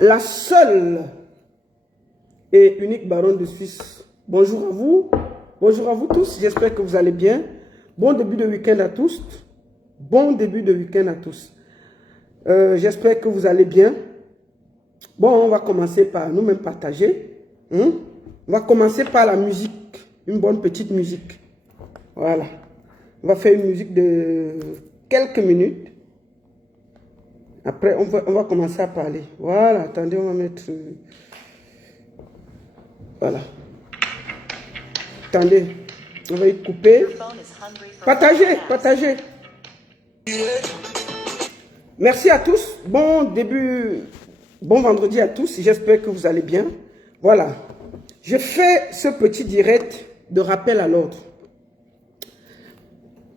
la seule et unique baronne de Suisse. Bonjour à vous. Bonjour à vous tous. J'espère que vous allez bien. Bon début de week-end à tous. Bon début de week-end à tous. J'espère que vous allez bien. Bon, on va commencer par nous-mêmes partager. On va commencer par la musique. Une bonne petite musique. Voilà. On va faire une musique de quelques minutes. Après, on va commencer à parler. Voilà, attendez, on va mettre... Voilà. Attendez, on va y couper. Partagez, partagez. Merci à tous. Bon vendredi à tous. J'espère que vous allez bien. Voilà. Je fais ce petit direct de rappel à l'ordre.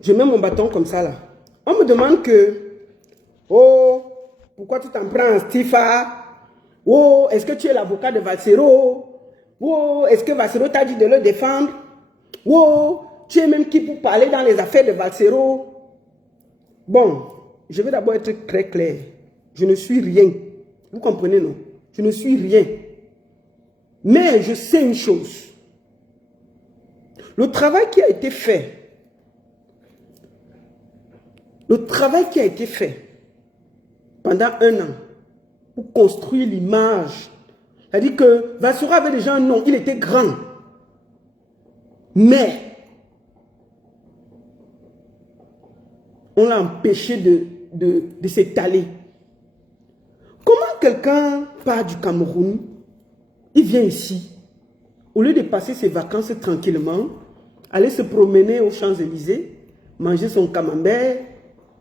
Je mets mon bâton comme ça là. On me demande que... Oh, pourquoi tu t'en prends à Stifa? Oh, est-ce que tu es l'avocat de Valsero? Oh, est-ce que Valsero t'a dit de le défendre? Oh, tu es même qui pour parler dans les affaires de Valsero? Bon, je vais d'abord être très clair. Je ne suis rien. Vous comprenez, non? Je ne suis rien. Mais je sais une chose. Le travail qui a été fait, pendant un an pour construire l'image, c'est-à-dire que Valsero avait déjà un nom, il était grand. Mais on l'a empêché de s'étaler. Comment quelqu'un part du Cameroun, il vient ici, au lieu de passer ses vacances tranquillement, aller se promener aux Champs-Élysées, manger son camembert,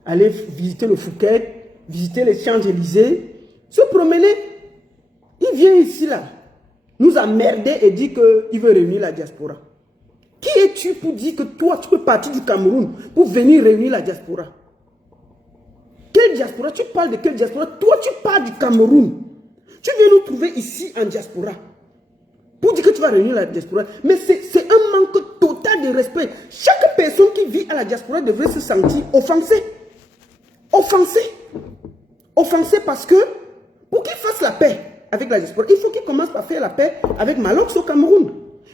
aller visiter le Fouquet, visiter les Champs-Élysées, se promener, il vient ici là, nous emmerder et dit qu'il veut réunir la diaspora. Qui es-tu pour dire que toi, tu peux partir du Cameroun pour venir réunir la diaspora? Quelle diaspora? Tu parles de quelle diaspora? Toi, tu pars du Cameroun. Tu viens nous trouver ici en diaspora pour dire que tu vas réunir la diaspora. Mais c'est un manque total de respect. Chaque personne qui vit à la diaspora devrait se sentir offensée. Offensée. Offensée parce que pour qu'il fasse la paix avec la diaspora, il faut qu'il commence par faire la paix avec Malox au Cameroun.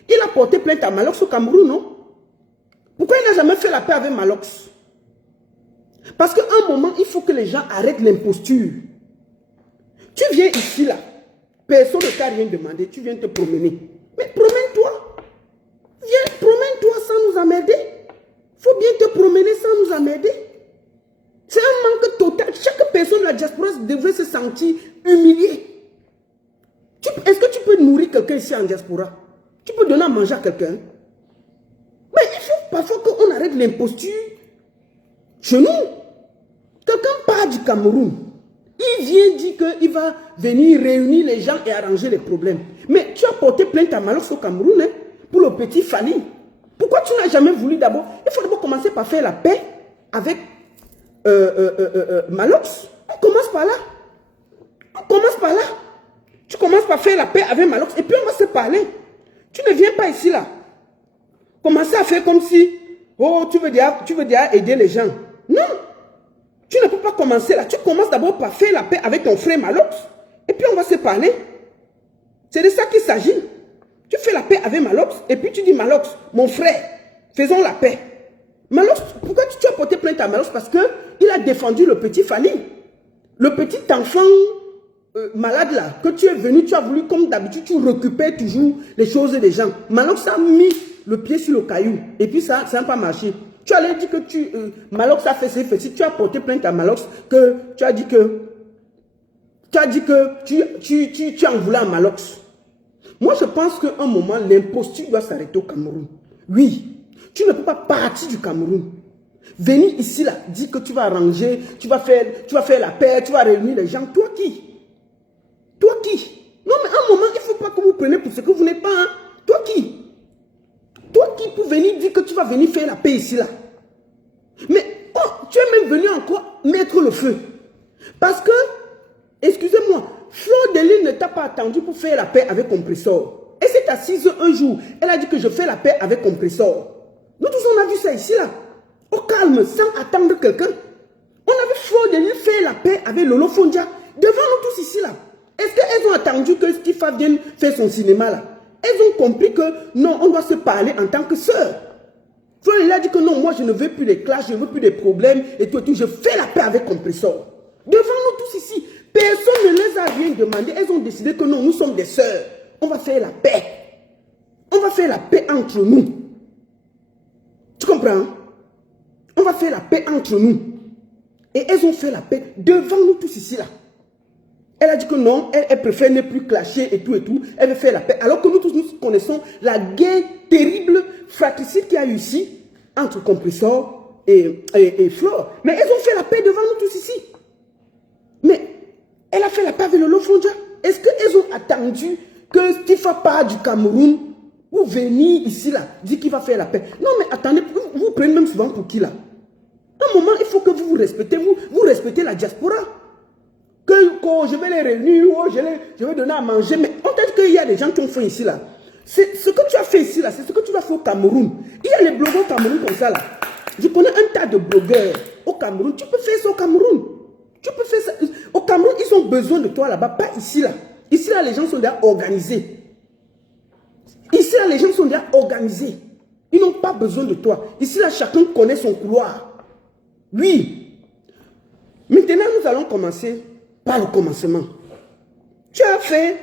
Il a porté plainte à Malox au Cameroun, non? Pourquoi il n'a jamais fait la paix avec Malox? Parce qu'à un moment, il faut que les gens arrêtent l'imposture. Tu viens ici, là. Personne ne t'a rien demandé. Tu viens te promener. Mais promène-toi. Viens, promène-toi sans nous emmerder. Il faut bien te promener sans nous emmerder. C'est un manque total. Chaque personne de la diaspora devrait se sentir humiliée. Est-ce que tu peux nourrir quelqu'un ici en diaspora? Tu peux donner à manger à quelqu'un? Mais il faut parfois qu'on arrête l'imposture. Chez nous, quelqu'un part du Cameroun. Il vient dire qu'il va venir réunir les gens et arranger les problèmes. Mais tu as porté plainte à Malox au Cameroun, hein, pour le petit Fali. Pourquoi tu n'as jamais voulu d'abord? Il faut d'abord commencer par faire la paix avec Malox. On commence par là. On commence par là. Tu commences par faire la paix avec Malox et puis on va se parler. Tu ne viens pas ici là. Commencer à faire comme si, oh, tu veux dire aider les gens. Non. Tu ne peux pas commencer là. Tu commences d'abord par faire la paix avec ton frère Malox. Et puis on va se parler. C'est de ça qu'il s'agit. Tu fais la paix avec Malox. Et puis tu dis, Malox, mon frère, faisons la paix. Malox, pourquoi tu as porté plainte à Malox? Parce qu'il a défendu le petit Fali. Le petit enfant malade là, que tu es venu, tu as voulu, comme d'habitude, tu récupères toujours les choses des gens. Malox a mis le pied sur le caillou. Et puis ça n'a pas marché. Tu allais dire que Malox a fait ceci, tu as porté plainte à Malox, que tu as dit que tu en voulais à Malox. Moi, je pense qu'à un moment, l'imposture doit s'arrêter au Cameroun. Oui, tu ne peux pas partir du Cameroun. Venir ici, là, dire que tu vas arranger, tu vas faire la paix, tu vas réunir les gens. Toi qui? Toi qui? Non, mais à un moment, il ne faut pas que vous preniez pour ce que vous n'êtes pas. Hein? Toi qui? Toi qui pour venir dire que tu vas venir faire la paix ici, là. Mais oh, tu es même venu encore mettre le feu. Parce que, excusez-moi, Fleur de Lys ne t'a pas attendu pour faire la paix avec Compressor. Elle s'est assise un jour, elle a dit que je fais la paix avec Compressor. Nous tous, on a vu ça ici, là. Au calme, sans attendre quelqu'un. On a vu Fleur de Lys faire la paix avec Lolo Fondia. Devant nous tous ici, là. Est-ce qu'elles attendu que Stifa vienne faire son cinéma là. Elles ont compris que non, on doit se parler en tant que sœurs. Il a dit que non, moi je ne veux plus des clashs, je ne veux plus des problèmes et tout et tout. Je fais la paix avec Compressor. Devant nous tous ici, personne ne les a rien demandé. Elles ont décidé que non, nous sommes des sœurs. On va faire la paix. On va faire la paix entre nous. Tu comprends? On va faire la paix entre nous. Et elles ont fait la paix devant nous tous ici là. Elle a dit que non, elle préfère ne plus clasher et tout et tout. Elle veut faire la paix. Alors que nous tous, nous connaissons la guerre terrible, fratricide qu'il y a eu ici entre Compressor et Flore. Mais elles ont fait la paix devant nous tous ici. Mais elle a fait la paix avec le Lofondia. Est-ce qu'elles ont attendu que Stifa parte du Cameroun ou venir ici là, dire qu'il va faire la paix? Non mais attendez, vous prenez même souvent pour qui là? À un moment, il faut que vous respectez, vous respectez la diaspora. Que je vais les réunir, je vais donner à manger. Mais on t'a dit qu'il y a des gens qui ont fait ici là. Ce que tu as fait ici là, c'est ce que tu vas faire au Cameroun. Il y a les blogueurs au Cameroun comme ça là. Je connais un tas de blogueurs au Cameroun. Tu peux faire ça au Cameroun. Tu peux faire ça. Au Cameroun, ils ont besoin de toi là-bas, pas ici là. Ici là, les gens sont déjà organisés. Ici là, les gens sont déjà organisés. Ils n'ont pas besoin de toi. Ici là, chacun connaît son couloir. Oui. Maintenant, nous allons commencer par le commencement. Tu as fait...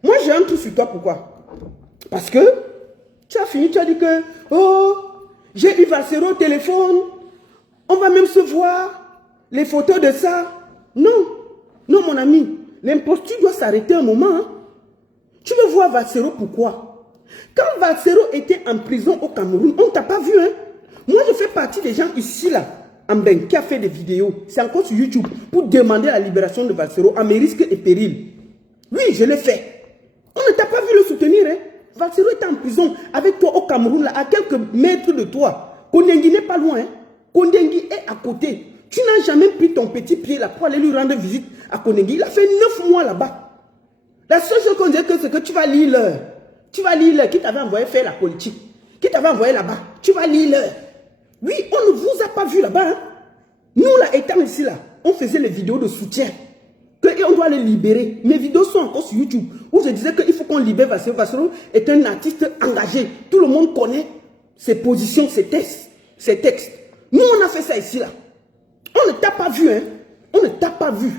Moi, j'ai un truc sur toi. Pourquoi? Parce que tu as fini, tu as dit que... Oh, j'ai eu Valsero au téléphone. On va même se voir. Les photos de ça. Non. Non, mon ami. L'imposture doit s'arrêter un moment. Hein. Tu veux voir Valsero, pourquoi? Quand Valsero était en prison au Cameroun, on ne t'a pas vu. Hein? Moi, je fais partie des gens ici, là. Amben, qui a fait des vidéos, c'est encore sur YouTube, pour demander la libération de Valsero à mes risques et périls. Oui, je l'ai fait. On ne t'a pas vu le soutenir. Hein? Valsero est en prison avec toi au Cameroun, là, à quelques mètres de toi. Kondengui n'est pas loin. Hein? Kondengui est à côté. Tu n'as jamais pris ton petit pied là pour aller lui rendre visite à Kondengui. Il a fait 9 mois là-bas. La seule chose qu'on dit, c'est que tu vas lire l'heure. Tu vas lire l'heure qui t'avait envoyé faire la politique. Qui t'avait envoyé là-bas. Tu vas lire l'heure. Oui, on ne vous a pas vu là-bas. Hein? Nous, là, étant ici, là, on faisait les vidéos de soutien. Et on doit les libérer. Mes vidéos sont encore sur YouTube. Où je disais qu'il faut qu'on libère Valsero. Valsero est un artiste engagé. Tout le monde connaît ses positions, ses textes. Nous, on a fait ça ici, là. On ne t'a pas vu, hein. On ne t'a pas vu.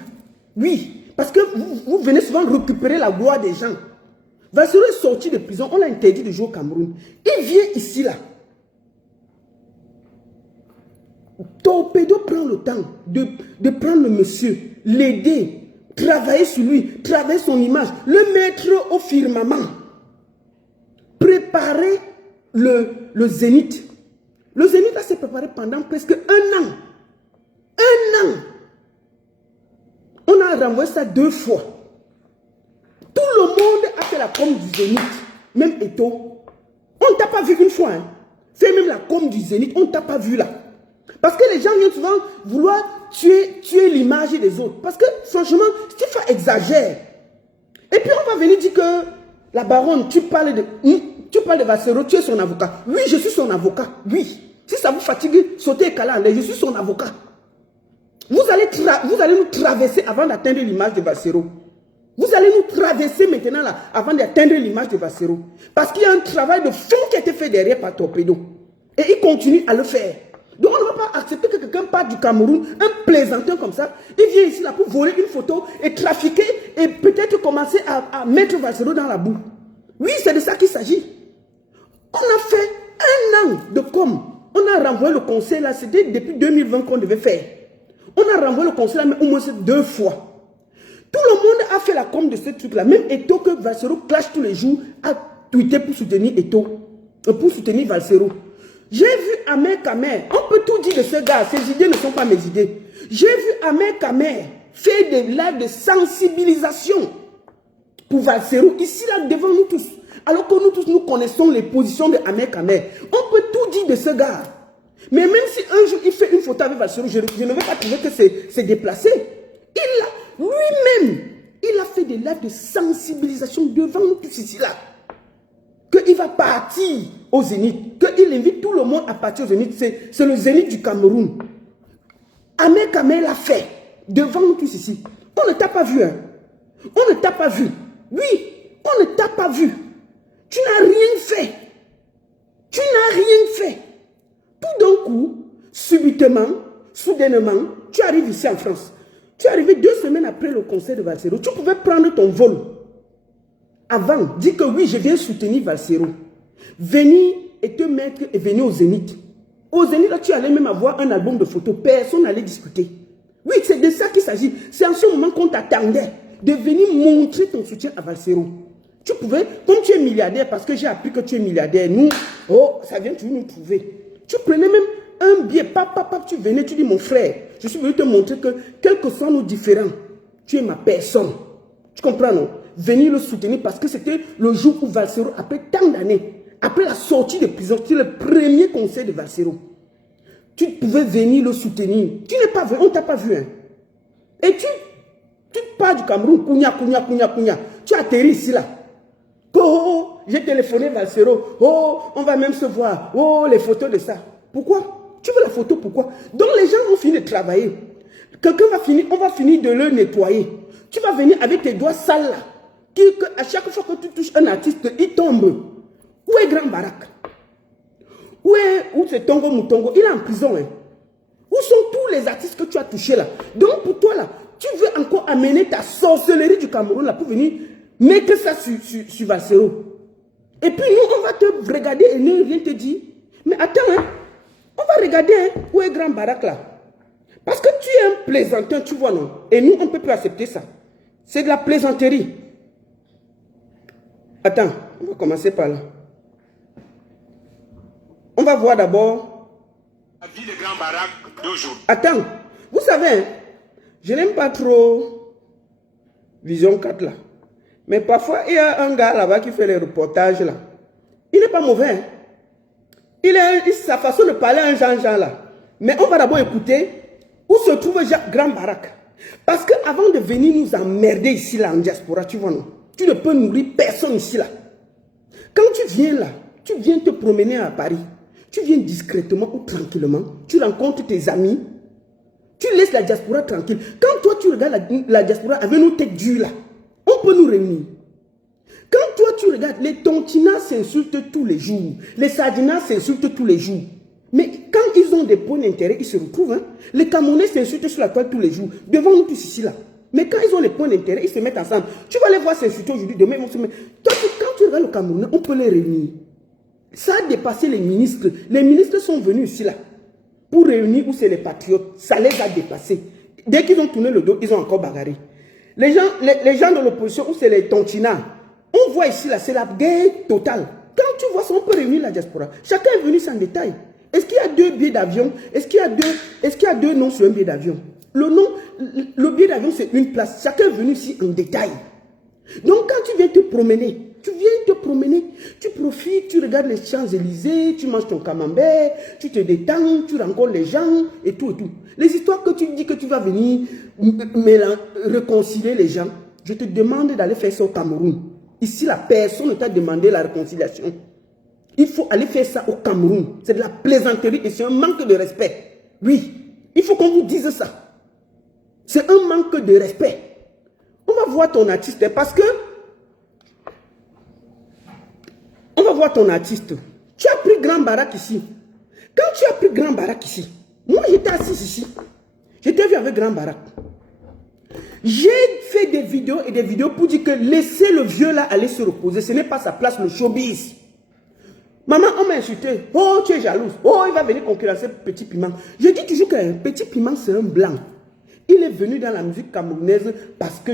Oui, parce que vous venez souvent récupérer la gloire des gens. Valsero est sorti de prison. On l'a interdit de jouer au Cameroun. Il vient ici, là. Torpedo prend le temps de prendre le monsieur, l'aider, travailler sur lui, travailler son image, le mettre au firmament, préparer le zénith. Le zénith là s'est préparé pendant presque un an. Un an. On a renvoyé ça 2 fois. Tout le monde a fait la com du zénith, même Eto. On ne t'a pas vu une fois. Hein. C'est même la com du zénith, on ne t'a pas vu là. Parce que les gens viennent souvent vouloir tuer l'image des autres. Parce que franchement, Stifa exagère. Et puis on va venir dire que la baronne, tu parles de Valsero, tu es son avocat. Oui, je suis son avocat. Oui. Si ça vous fatigue, sautez et calez, je suis son avocat. Vous allez nous traverser avant d'atteindre l'image de Valsero. Vous allez nous traverser maintenant là, avant d'atteindre l'image de Valsero. Parce qu'il y a un travail de fond qui a été fait derrière par Torpedo. Et il continue à le faire. Donc on ne va pas accepter que quelqu'un parte du Cameroun, un plaisantin comme ça, il vient ici là pour voler une photo et trafiquer et peut-être commencer à mettre Valsero dans la boue. Oui, c'est de ça qu'il s'agit. On a fait un an de com. On a renvoyé le conseil là, c'était depuis 2020 qu'on devait faire. On a renvoyé le conseil là, mais au moins 2 fois. Tout le monde a fait la com de ce truc là. Même Eto que Valsero clash tous les jours a tweeté pour soutenir Eto, pour soutenir Valsero. J'ai vu Amer Kamer, on peut tout dire de ce gars, ses idées ne sont pas mes idées. J'ai vu Amer Kamer faire des lives de sensibilisation pour Valsero, ici là devant nous tous. Alors que nous tous nous connaissons les positions de Amer Kamer. On peut tout dire de ce gars. Mais même si un jour il fait une photo avec Valsero, je ne vais pas trouver que c'est déplacé. Lui-même, il a fait des lives de sensibilisation devant nous tous ici là. Qu'il va partir au Zénith, qu'il invite tout le monde à partir au Zénith, c'est le Zénith du Cameroun. Amer Kamer l'a fait devant nous tous ici. On ne t'a pas vu, hein? On ne t'a pas vu. Oui, on ne t'a pas vu. Tu n'as rien fait. Tu n'as rien fait. Tout d'un coup, subitement, soudainement, tu arrives ici en France. Tu es arrivé 2 semaines après le concert de Valsero. Tu pouvais prendre ton vol. Avant, dis que oui, je viens soutenir Valsero. Venir et te mettre et venir au Zénith. Au Zénith, là, tu allais même avoir un album de photos. Personne n'allait discuter. Oui, c'est de ça qu'il s'agit. C'est en ce moment qu'on t'attendait de venir montrer ton soutien à Valsero. Tu pouvais, comme tu es milliardaire, parce que j'ai appris que tu es milliardaire, nous, oh, ça vient toujours nous trouver. Tu prenais même un billet, papa, tu venais, tu dis, mon frère, je suis venu te montrer que, quels que soient nos différents, tu es ma personne. Tu comprends, non? Venir le soutenir parce que c'était le jour où Valsero, après tant d'années, après la sortie de prison, c'était le premier concert de Valsero. Tu pouvais venir le soutenir. Tu n'es pas venu, on ne t'a pas vu. Hein. Et tu pars du Cameroun, Kounia. Tu atterris ici, là. Oh, j'ai téléphoné Valsero. Oh, on va même se voir. Oh, les photos de ça. Pourquoi? Tu veux la photo, pourquoi? Donc les gens vont finir de travailler. Quelqu'un va finir, on va finir de le nettoyer. Tu vas venir avec tes doigts sales là. À chaque fois que tu touches un artiste, il tombe. Où est Grand Barak? Où c'est Tongo Moutongo? Il est en prison. Hein. Où sont tous les artistes que tu as touchés là? Donc pour toi là, tu veux encore amener ta sorcellerie du Cameroun là pour venir mettre ça sur Valsero. Et puis nous, on va te regarder et ne rien te dire. Mais attends, hein, on va regarder hein, où est Grand Barak là. Parce que tu es un plaisantin, tu vois, non? Et nous, on ne peut plus accepter ça. C'est de la plaisanterie. Attends, on va commencer par là. On va voir d'abord la vie de Grand Barak d'aujourd'hui. Attends, vous savez, hein, je n'aime pas trop Vision 4 là. Mais parfois, il y a un gars là-bas qui fait les reportages là. Il n'est pas mauvais. Hein. Sa façon de parler à un Jean-Jean là. Mais on va d'abord écouter où se trouve Grand Barak. Parce qu'avant de venir nous emmerder ici là en diaspora, tu vois non, tu ne peux nourrir personne ici là. Quand tu viens là, tu viens te promener à Paris. Tu viens discrètement ou tranquillement. Tu rencontres tes amis. Tu laisses la diaspora tranquille. Quand toi tu regardes la diaspora avec nos têtes dures là, on peut nous réunir. Quand toi tu regardes, les tontinas s'insultent tous les jours. Les sardinas s'insultent tous les jours. Mais quand ils ont des points d'intérêt, ils se retrouvent. Hein? Les Camerounais s'insultent sur la toile tous les jours. Devant nous tous ici là. Mais quand ils ont les points d'intérêt, ils se mettent ensemble. Tu vas les voir s'insulter aujourd'hui, demain ils vont se mettre. Toi, quand tu regardes le Camerounais, on peut les réunir. Ça a dépassé les ministres. Les ministres sont venus ici là. Pour réunir où c'est les patriotes. Ça les a dépassés. Dès qu'ils ont tourné le dos, ils ont encore bagarré. Les gens de l'opposition, où c'est les tontinas, on voit ici, là, c'est la guerre totale. Quand tu vois ça, on peut réunir la diaspora. Chacun est venu sans détail. Est-ce qu'il y a 2 billets d'avion? Est-ce qu'il y a 2 noms sur un billet d'avion? Le billet d'avion, c'est une place. Chacun est venu ici en détail. Donc, quand tu viens te promener, tu profites, tu regardes les Champs-Élysées, tu manges ton camembert, tu te détends, tu rencontres les gens et tout et tout. Les histoires que tu dis que tu vas venir réconcilier les gens, je te demande d'aller faire ça au Cameroun. Ici, la personne ne t'a demandé la réconciliation. Il faut aller faire ça au Cameroun. C'est de la plaisanterie et c'est un manque de respect. Oui, il faut qu'on vous dise ça. C'est un manque de respect. On va voir ton artiste parce que on va voir ton artiste. Tu as pris Grand Barak ici. Quand tu as pris Grand Barak ici, moi j'étais assis ici. J'étais vu avec Grand Barak. J'ai fait des vidéos et des vidéos pour dire que laissez le vieux là aller se reposer. Ce n'est pas sa place, le showbiz. Maman, on m'a insulté. Oh, tu es jalouse. Oh, il va venir concurrencer Petit Piment. Je dis toujours que Petit Piment, c'est un blanc. Il est venu dans la musique camerounaise parce que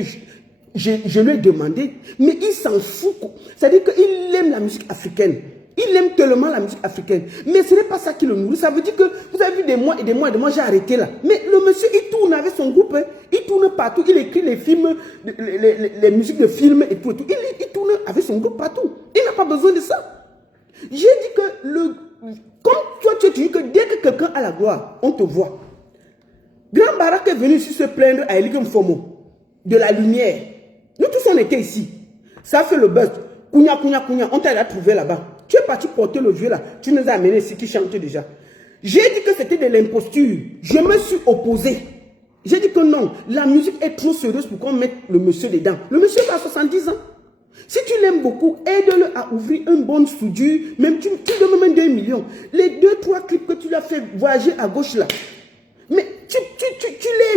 je lui ai demandé. Mais il s'en fout. C'est-à-dire qu'il aime la musique africaine. Il aime tellement la musique africaine. Mais ce n'est pas ça qui le nourrit. Ça veut dire que vous avez vu des mois et des mois et des mois, j'ai arrêté là. Mais le monsieur, il tourne avec son groupe. Hein. Il tourne partout. Il écrit les films, les musiques de films et tout. Et tout. Il tourne avec son groupe partout. Il n'a pas besoin de ça. J'ai dit que, comme toi tu dis que dès que quelqu'un a la gloire, on te voit. Grand Barak est venu ici se plaindre à Eligum Fomo de la lumière. Nous tous on était ici. Ça a fait le buzz. Kounia, on t'a trouvé là-bas. Tu es parti porter le vieux là. Tu nous as amené ici qui chante déjà. J'ai dit que c'était de l'imposture. Je me suis opposé. J'ai dit que non, la musique est trop sérieuse pour qu'on mette le monsieur dedans. Le monsieur a 70 ans. Si tu l'aimes beaucoup, aide-le à ouvrir un bon studio. Même tu donnes même 2 millions. Les 2-3 clips que tu l'as fait voyager à gauche là. Mais tu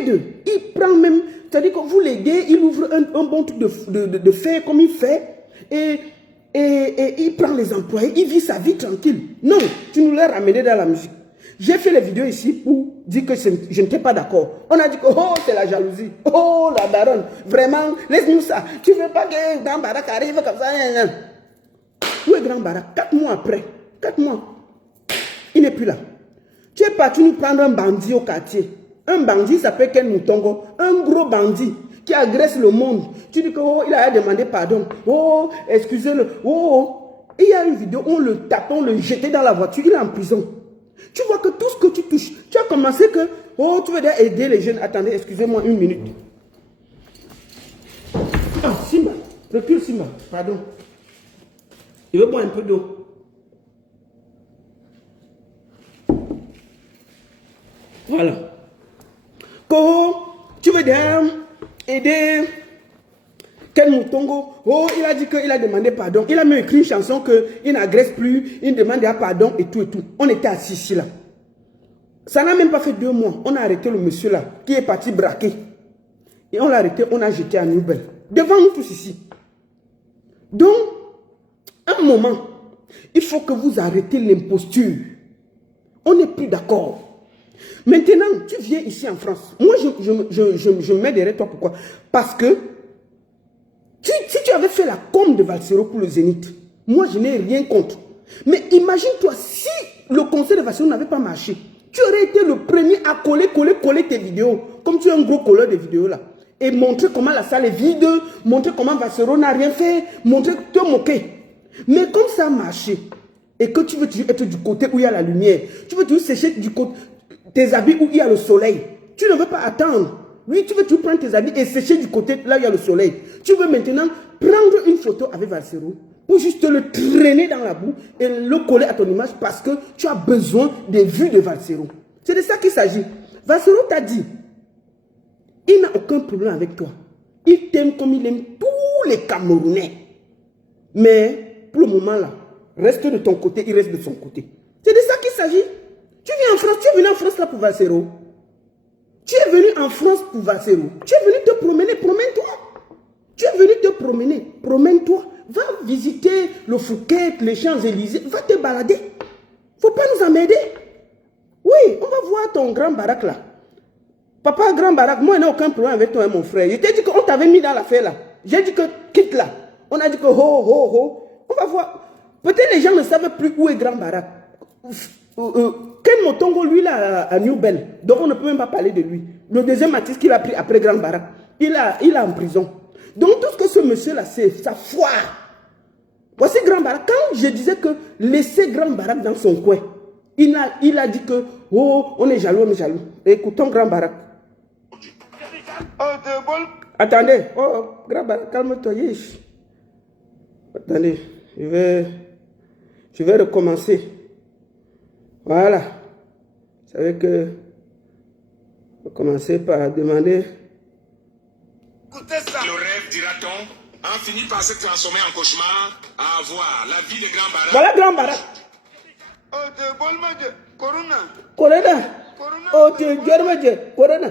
l'aides. Il prend même, c'est-à-dire que vous l'aidez, il ouvre un bon truc de faire comme il fait. Et il prend les employés, il vit sa vie tranquille. Non, tu nous l'as ramené dans la musique. J'ai fait les vidéos ici pour dire que je n'étais pas d'accord. On a dit que oh, c'est la jalousie. Oh, la baronne. Vraiment, laisse-nous ça. Tu ne veux pas que Grand Barak arrive comme ça. Où est Grand Barak? 4 mois après. 4 mois. Il n'est plus là. Tu es parti nous prendre un bandit au quartier. Un bandit s'appelle Ken Moutongo. Un gros bandit qui agresse le monde. Tu dis que oh, il a demandé pardon. Oh, excusez-le. Oh. Il y a une vidéo, on le tape, on le jetait dans la voiture. Il est en prison. Tu vois que tout ce que tu touches, tu as commencé que, oh, tu veux aider les jeunes. Attendez, excusez-moi une minute. Ah, Simba, recule Simba, pardon. Il veut boire un peu d'eau. Voilà. Koho, tu veux aider Ken Moutongo. Oh, il a dit qu'il a demandé pardon. Il a même écrit une chanson qu'il n'agresse plus, il demande pardon et tout et tout. On était assis ici là. Ça n'a même pas fait 2 mois. On a arrêté le monsieur là, qui est parti braquer. Et on l'a arrêté, on a jeté à Newbell. Devant nous tous ici. Donc, à un moment, il faut que vous arrêtez l'imposture. On n'est plus d'accord. Maintenant, tu viens ici en France. Moi, je me mets derrière toi. Pourquoi? Parce que si tu avais fait la com de Valsero pour le Zénith, moi, je n'ai rien contre. Mais imagine-toi, si le conseil de Valsero n'avait pas marché, tu aurais été le premier à coller tes vidéos. Comme tu es un gros colleur de vidéos là. Et montrer comment la salle est vide, montrer comment Valsero n'a rien fait, montrer, te moquer. Mais comme ça a marché, et que tu veux toujours être du côté où il y a la lumière, tu veux toujours sécher du côté, tes habits où il y a le soleil, tu ne veux pas attendre. Oui, tu veux toujours prendre tes habits et sécher du côté là où il y a le soleil. Tu veux maintenant prendre une photo avec Valsero pour juste le traîner dans la boue et le coller à ton image parce que tu as besoin des vues de Valsero. C'est de ça qu'il s'agit. Valsero t'a dit, il n'a aucun problème avec toi. Il t'aime comme il aime tous les Camerounais. Mais pour le moment là, reste de ton côté, il reste de son côté. C'est de ça qu'il s'agit. Tu viens en France, tu es venu en France là pour Valsero. Tu es venu en France pour Valsero. Tu es venu te promener, promène-toi. Tu es venu te promener, promène-toi. Va visiter le Fouquet, les Champs-Élysées. Va te balader. Faut pas nous emmerder. Oui, on va voir ton Grand Barak là. Papa Grand Barak, moi, je n'ai aucun problème avec toi et mon frère. Je t'ai dit qu'on t'avait mis dans l'affaire là. J'ai dit que quitte là. On a dit que on va voir. Peut-être les gens ne savent plus où est Grand Barak. Ken Moutongo, lui, là, à Newbell. Donc, on ne peut même pas parler de lui. Le deuxième artiste qu'il a pris après Grand Barak, il est en prison. Donc, tout ce que ce monsieur-là, c'est sa foire. Voici Grand Barak. Quand je disais que laissez Grand Barak dans son coin, il a dit que, oh, on est jaloux. Écoutons Grand Barak. Attendez. Oh, Grand Barak, calme-toi. Attendez, je vais recommencer. Voilà. Vous savez que on va commencer par demander. Écoutez ça. Le rêve, dira-t-on, a fini par se transformer en cauchemar à avoir la vie de Grand Barak. Voilà Grand Barak. Corona.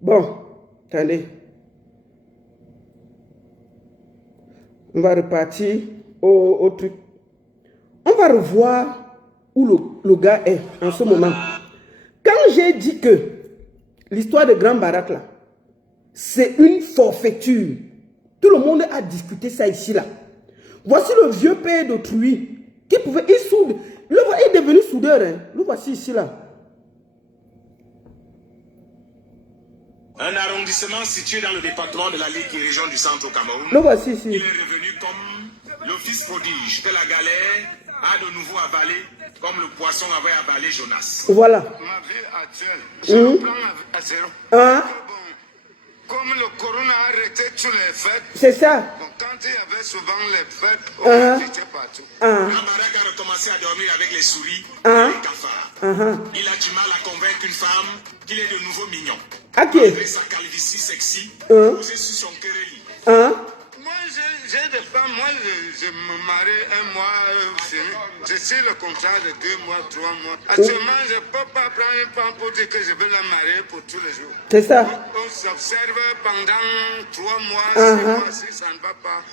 Bon, attendez. On va repartir au truc. On va revoir où le gars est en ce moment. Quand j'ai dit que l'histoire de Grand Barak là, c'est une forfaiture, tout le monde a discuté ça ici là. Voici le vieux père d'autrui qui pouvait, il soude. Il est devenu soudeur. Hein. Le voici ici là. Un arrondissement situé dans le département de la Ligue et région du centre au Cameroun. Le voici ici. Il est revenu comme l'office prodige que la galère a de nouveau avalé comme le poisson avait avalé Jonas. Voilà. Ma vie actuelle, je reprends à zéro. Hein? Comme le corona a arrêté toutes les fêtes, C'est ça. donc quand il y avait souvent les fêtes, on était partout. Grand Barak a recommencé à dormir avec les souris et les cafards. Il a du mal à convaincre une femme qu'il est de nouveau mignon. Ok. Malgré sa calvitie sexy, posée sur son kéréli. Moi, j'ai des femmes. Moi, je me marie un mois. Je suis le contrat de 2 mois, 3 mois. Actuellement, je ne peux pas prendre une femme pour dire que je vais la marier pour tous les jours. C'est ça. On s'observe pendant 3 mois, 6 mois. Si ça ne va pas,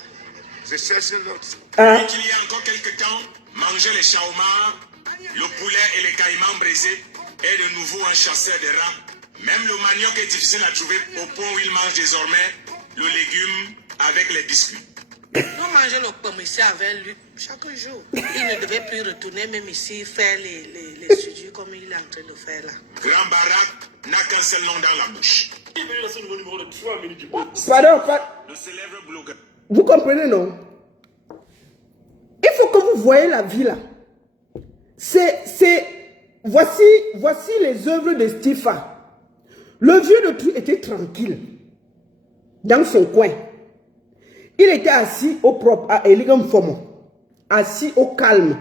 je cherche l'autre. Et qu'il y a encore quelques temps, manger les shawarma, le poulet et les caïmans brisés est de nouveau un chasseur de rats. Même le manioc est difficile à trouver au point où il mange désormais le légume avec les biscuits. Nous mangeons le pomme ici avec lui chaque jour. Il ne devait plus retourner même ici faire les sujets comme il est en train de faire là. Grand Barak n'a qu'un seul nom dans la bouche. Pardon. Le célèbre blogueur. Vous comprenez, non? Il faut que vous voyez la vie là. Voici les œuvres de Stifa. Le vieux de tout était tranquille. Dans son coin. Il était assis au propre à Eligam Fomo. Assis au calme.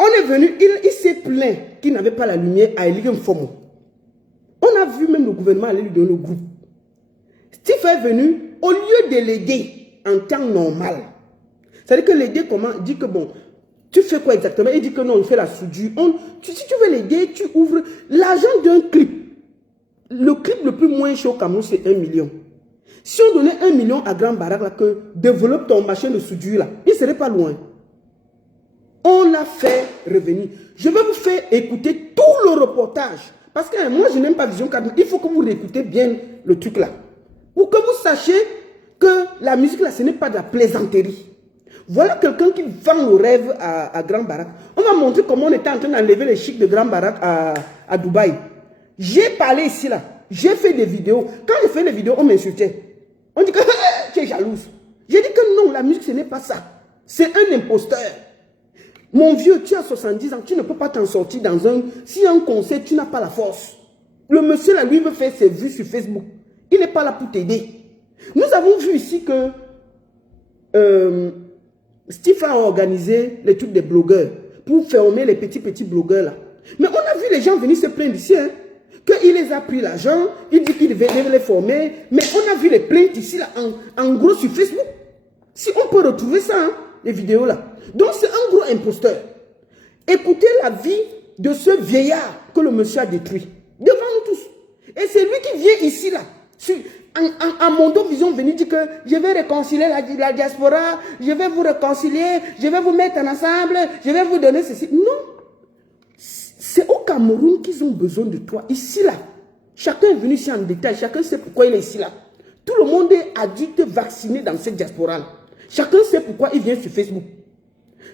On est venu, il s'est plaint qu'il n'avait pas la lumière à Eligam Fomo. On a vu même le gouvernement aller lui donner le groupe. Steve est venu, au lieu de l'aider en temps normal. C'est-à-dire que l'aider comment? Il dit que bon, tu fais quoi exactement? Il dit que non, on fait la soudure. Si tu veux l'aider, tu ouvres l'argent d'un clip. Le clip le plus moins chaud au Cameroun, c'est 1 million. Si on donnait 1 million à Grand Barak, là, que développe ton machin de soudure, là, il ne serait pas loin. On l'a fait revenir. Je vais vous faire écouter tout le reportage. Parce que moi, je n'aime pas Vision 4. Il faut que vous réécoutez bien le truc là. Pour que vous sachiez que la musique là, ce n'est pas de la plaisanterie. Voilà quelqu'un qui vend le rêve à Grand Barak. On va montrer comment on était en train d'enlever les chics de Grand Barak à Dubaï. J'ai parlé ici là. J'ai fait des vidéos. Quand j'ai fait les vidéos, on m'insultait. On dit que tu es jalouse. J'ai dit que non, la musique ce n'est pas ça. C'est un imposteur. Mon vieux, tu as 70 ans, tu ne peux pas t'en sortir dans un... Si un concert, tu n'as pas la force. Le monsieur là, lui, veut faire ses vues sur Facebook. Il n'est pas là pour t'aider. Nous avons vu ici que Steve a organisé les trucs des blogueurs pour fermer les petits blogueurs là. Mais on a vu les gens venir se plaindre ici, hein, qu'il les a pris l'argent, il dit qu'il devait les former. Mais on a vu les plaintes ici là, en gros sur Facebook. Si on peut retrouver ça, hein, les vidéos là. Donc c'est un gros imposteur. Écoutez la vie de ce vieillard que le monsieur a détruit. Devant nous tous. Et c'est lui qui vient ici là. En Mondo Vision venu dire que je vais réconcilier la diaspora, je vais vous réconcilier, je vais vous mettre ensemble, je vais vous donner ceci. Non. C'est au Cameroun qu'ils ont besoin de toi. Ici là. Chacun est venu ici en détail. Chacun sait pourquoi il est ici là. Tout le monde est adulte vacciné dans cette diaspora là. Chacun sait pourquoi il vient sur Facebook.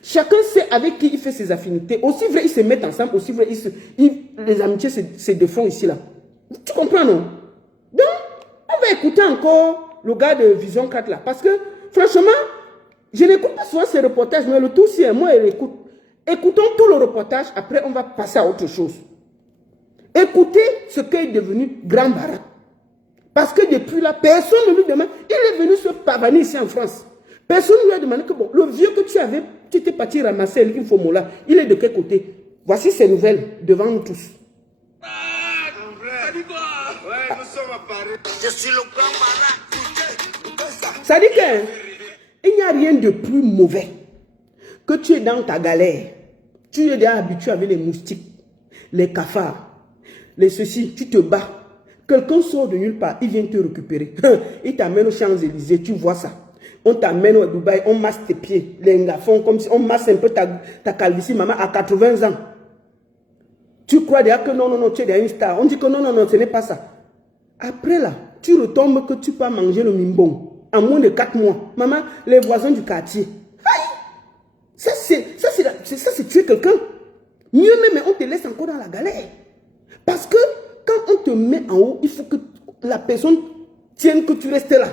Chacun sait avec qui il fait ses affinités. Aussi vrai, ils se mettent ensemble. Aussi vrai, les amitiés se défont ici là. Tu comprends, non? Donc, on va écouter encore le gars de Vision 4 là. Parce que, franchement, je n'écoute pas souvent ces reportages, mais le tout, si moi, elle écoute. Écoutons tout le reportage, après, on va passer à autre chose. Écoutez ce qu'est devenu Grand Barak. Parce que depuis là, personne ne lui demande. Il est venu se pavaner ici en France. Personne ne lui a demandé que bon, le vieux que tu avais, tu t'es parti ramasser, il est de quel côté? Voici ces nouvelles devant nous tous. Je suis le Grand Barak. Ça dit qu'il n'y a rien de plus mauvais que tu es dans ta galère. Tu es déjà habitué avec les moustiques, les cafards, les ceci, tu te bats. Quelqu'un sort de nulle part, il vient te récupérer. Il t'amène aux Champs-Élysées, tu vois ça. On t'amène à Dubaï, on masse tes pieds. Les gars font comme si on masse un peu ta calvitie, maman, à 80 ans. Tu crois déjà que non, tu es déjà une star. On dit que non, ce n'est pas ça. Après là, tu retombes que tu peux manger le mimbon. En moins de 4 mois. Maman, les voisins du quartier. Aïe! Ça, c'est tuer quelqu'un. Mieux même, on te laisse encore dans la galère. Parce que quand on te met en haut, il faut que la personne tienne que tu restes là.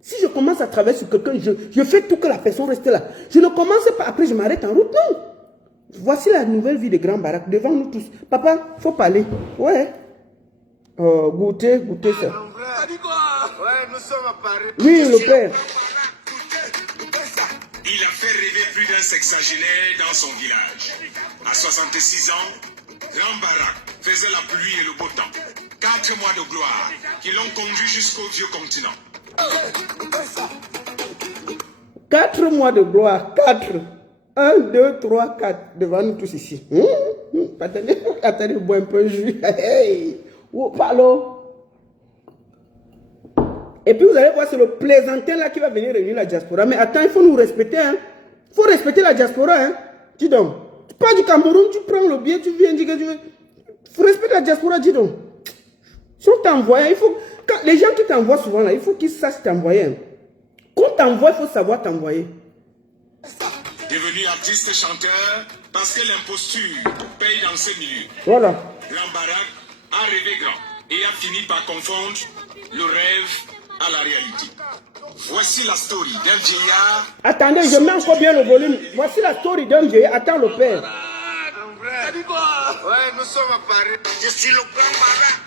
Si je commence à travailler sur quelqu'un, je fais tout que la personne reste là. Je ne commence pas, après je m'arrête en route. Non. Voici la nouvelle vie de Grand Barak devant nous tous. Papa, il faut parler. Ouais. Goûter ça. Ouais, nous sommes à Paris. Oui, le père. Il a fait rêver plus d'un sexagénaire dans son village. À 66 ans, Grand Barak faisait la pluie et le beau temps. 4 mois de gloire qui l'ont conduit jusqu'au vieux continent. 4 mois de gloire, 4. 1, 2, 3, 4. Devant nous tous ici. Attendez, attendez, bois un peu jus. Hey, oh, pardon. Et puis vous allez voir, c'est le plaisantin là qui va venir réunir la diaspora. Mais attends, il faut nous respecter. Hein. Il faut respecter la diaspora. Hein. Dis donc. Tu pars du Cameroun, tu prends le billet, tu viens, dis que tu veux. Il faut respecter la diaspora, dis donc. Si on t'envoie, il faut. Quand les gens qui t'envoient souvent là, il faut qu'ils sachent t'envoyer. Hein. Quand on t'envoie, il faut savoir t'envoyer. Devenu artiste chanteur parce que l'imposture paye dans ces milieux. Voilà. Grand Barak a rêvé grand et a fini par confondre le rêve à la réalité. Voici la story d'un vieillard. Attendez, je mets encore bien le volume. Voici la story d'un vieillard. Attends le père. Ça dit quoi? Ouais, nous sommes à Paris. Je suis le grand Barak.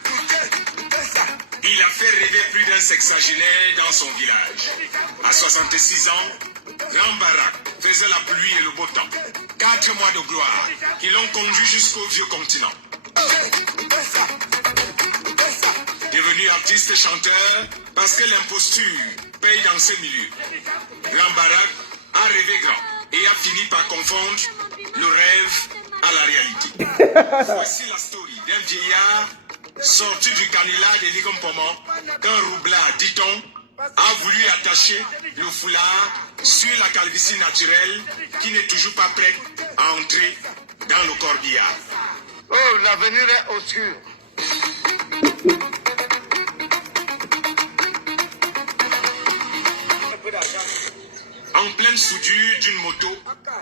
Il a fait rêver plus d'un sexagénaire dans son village. À 66 ans, Grand Barak faisait la pluie et le beau temps. 4 mois de gloire qui l'ont conduit jusqu'au vieux continent. Devenu artiste et chanteur parce que l'imposture paye dans ces milieux. Grand Barak a rêvé grand et a fini par confondre le rêve à la réalité. Voici la story d'un vieillard sorti du canilla de Ligompomo qu'un roublard, dit-on, a voulu attacher le foulard sur la calvitie naturelle qui n'est toujours pas prête à entrer dans le corbillard. Oh, l'avenir est obscur. En pleine soudure d'une moto,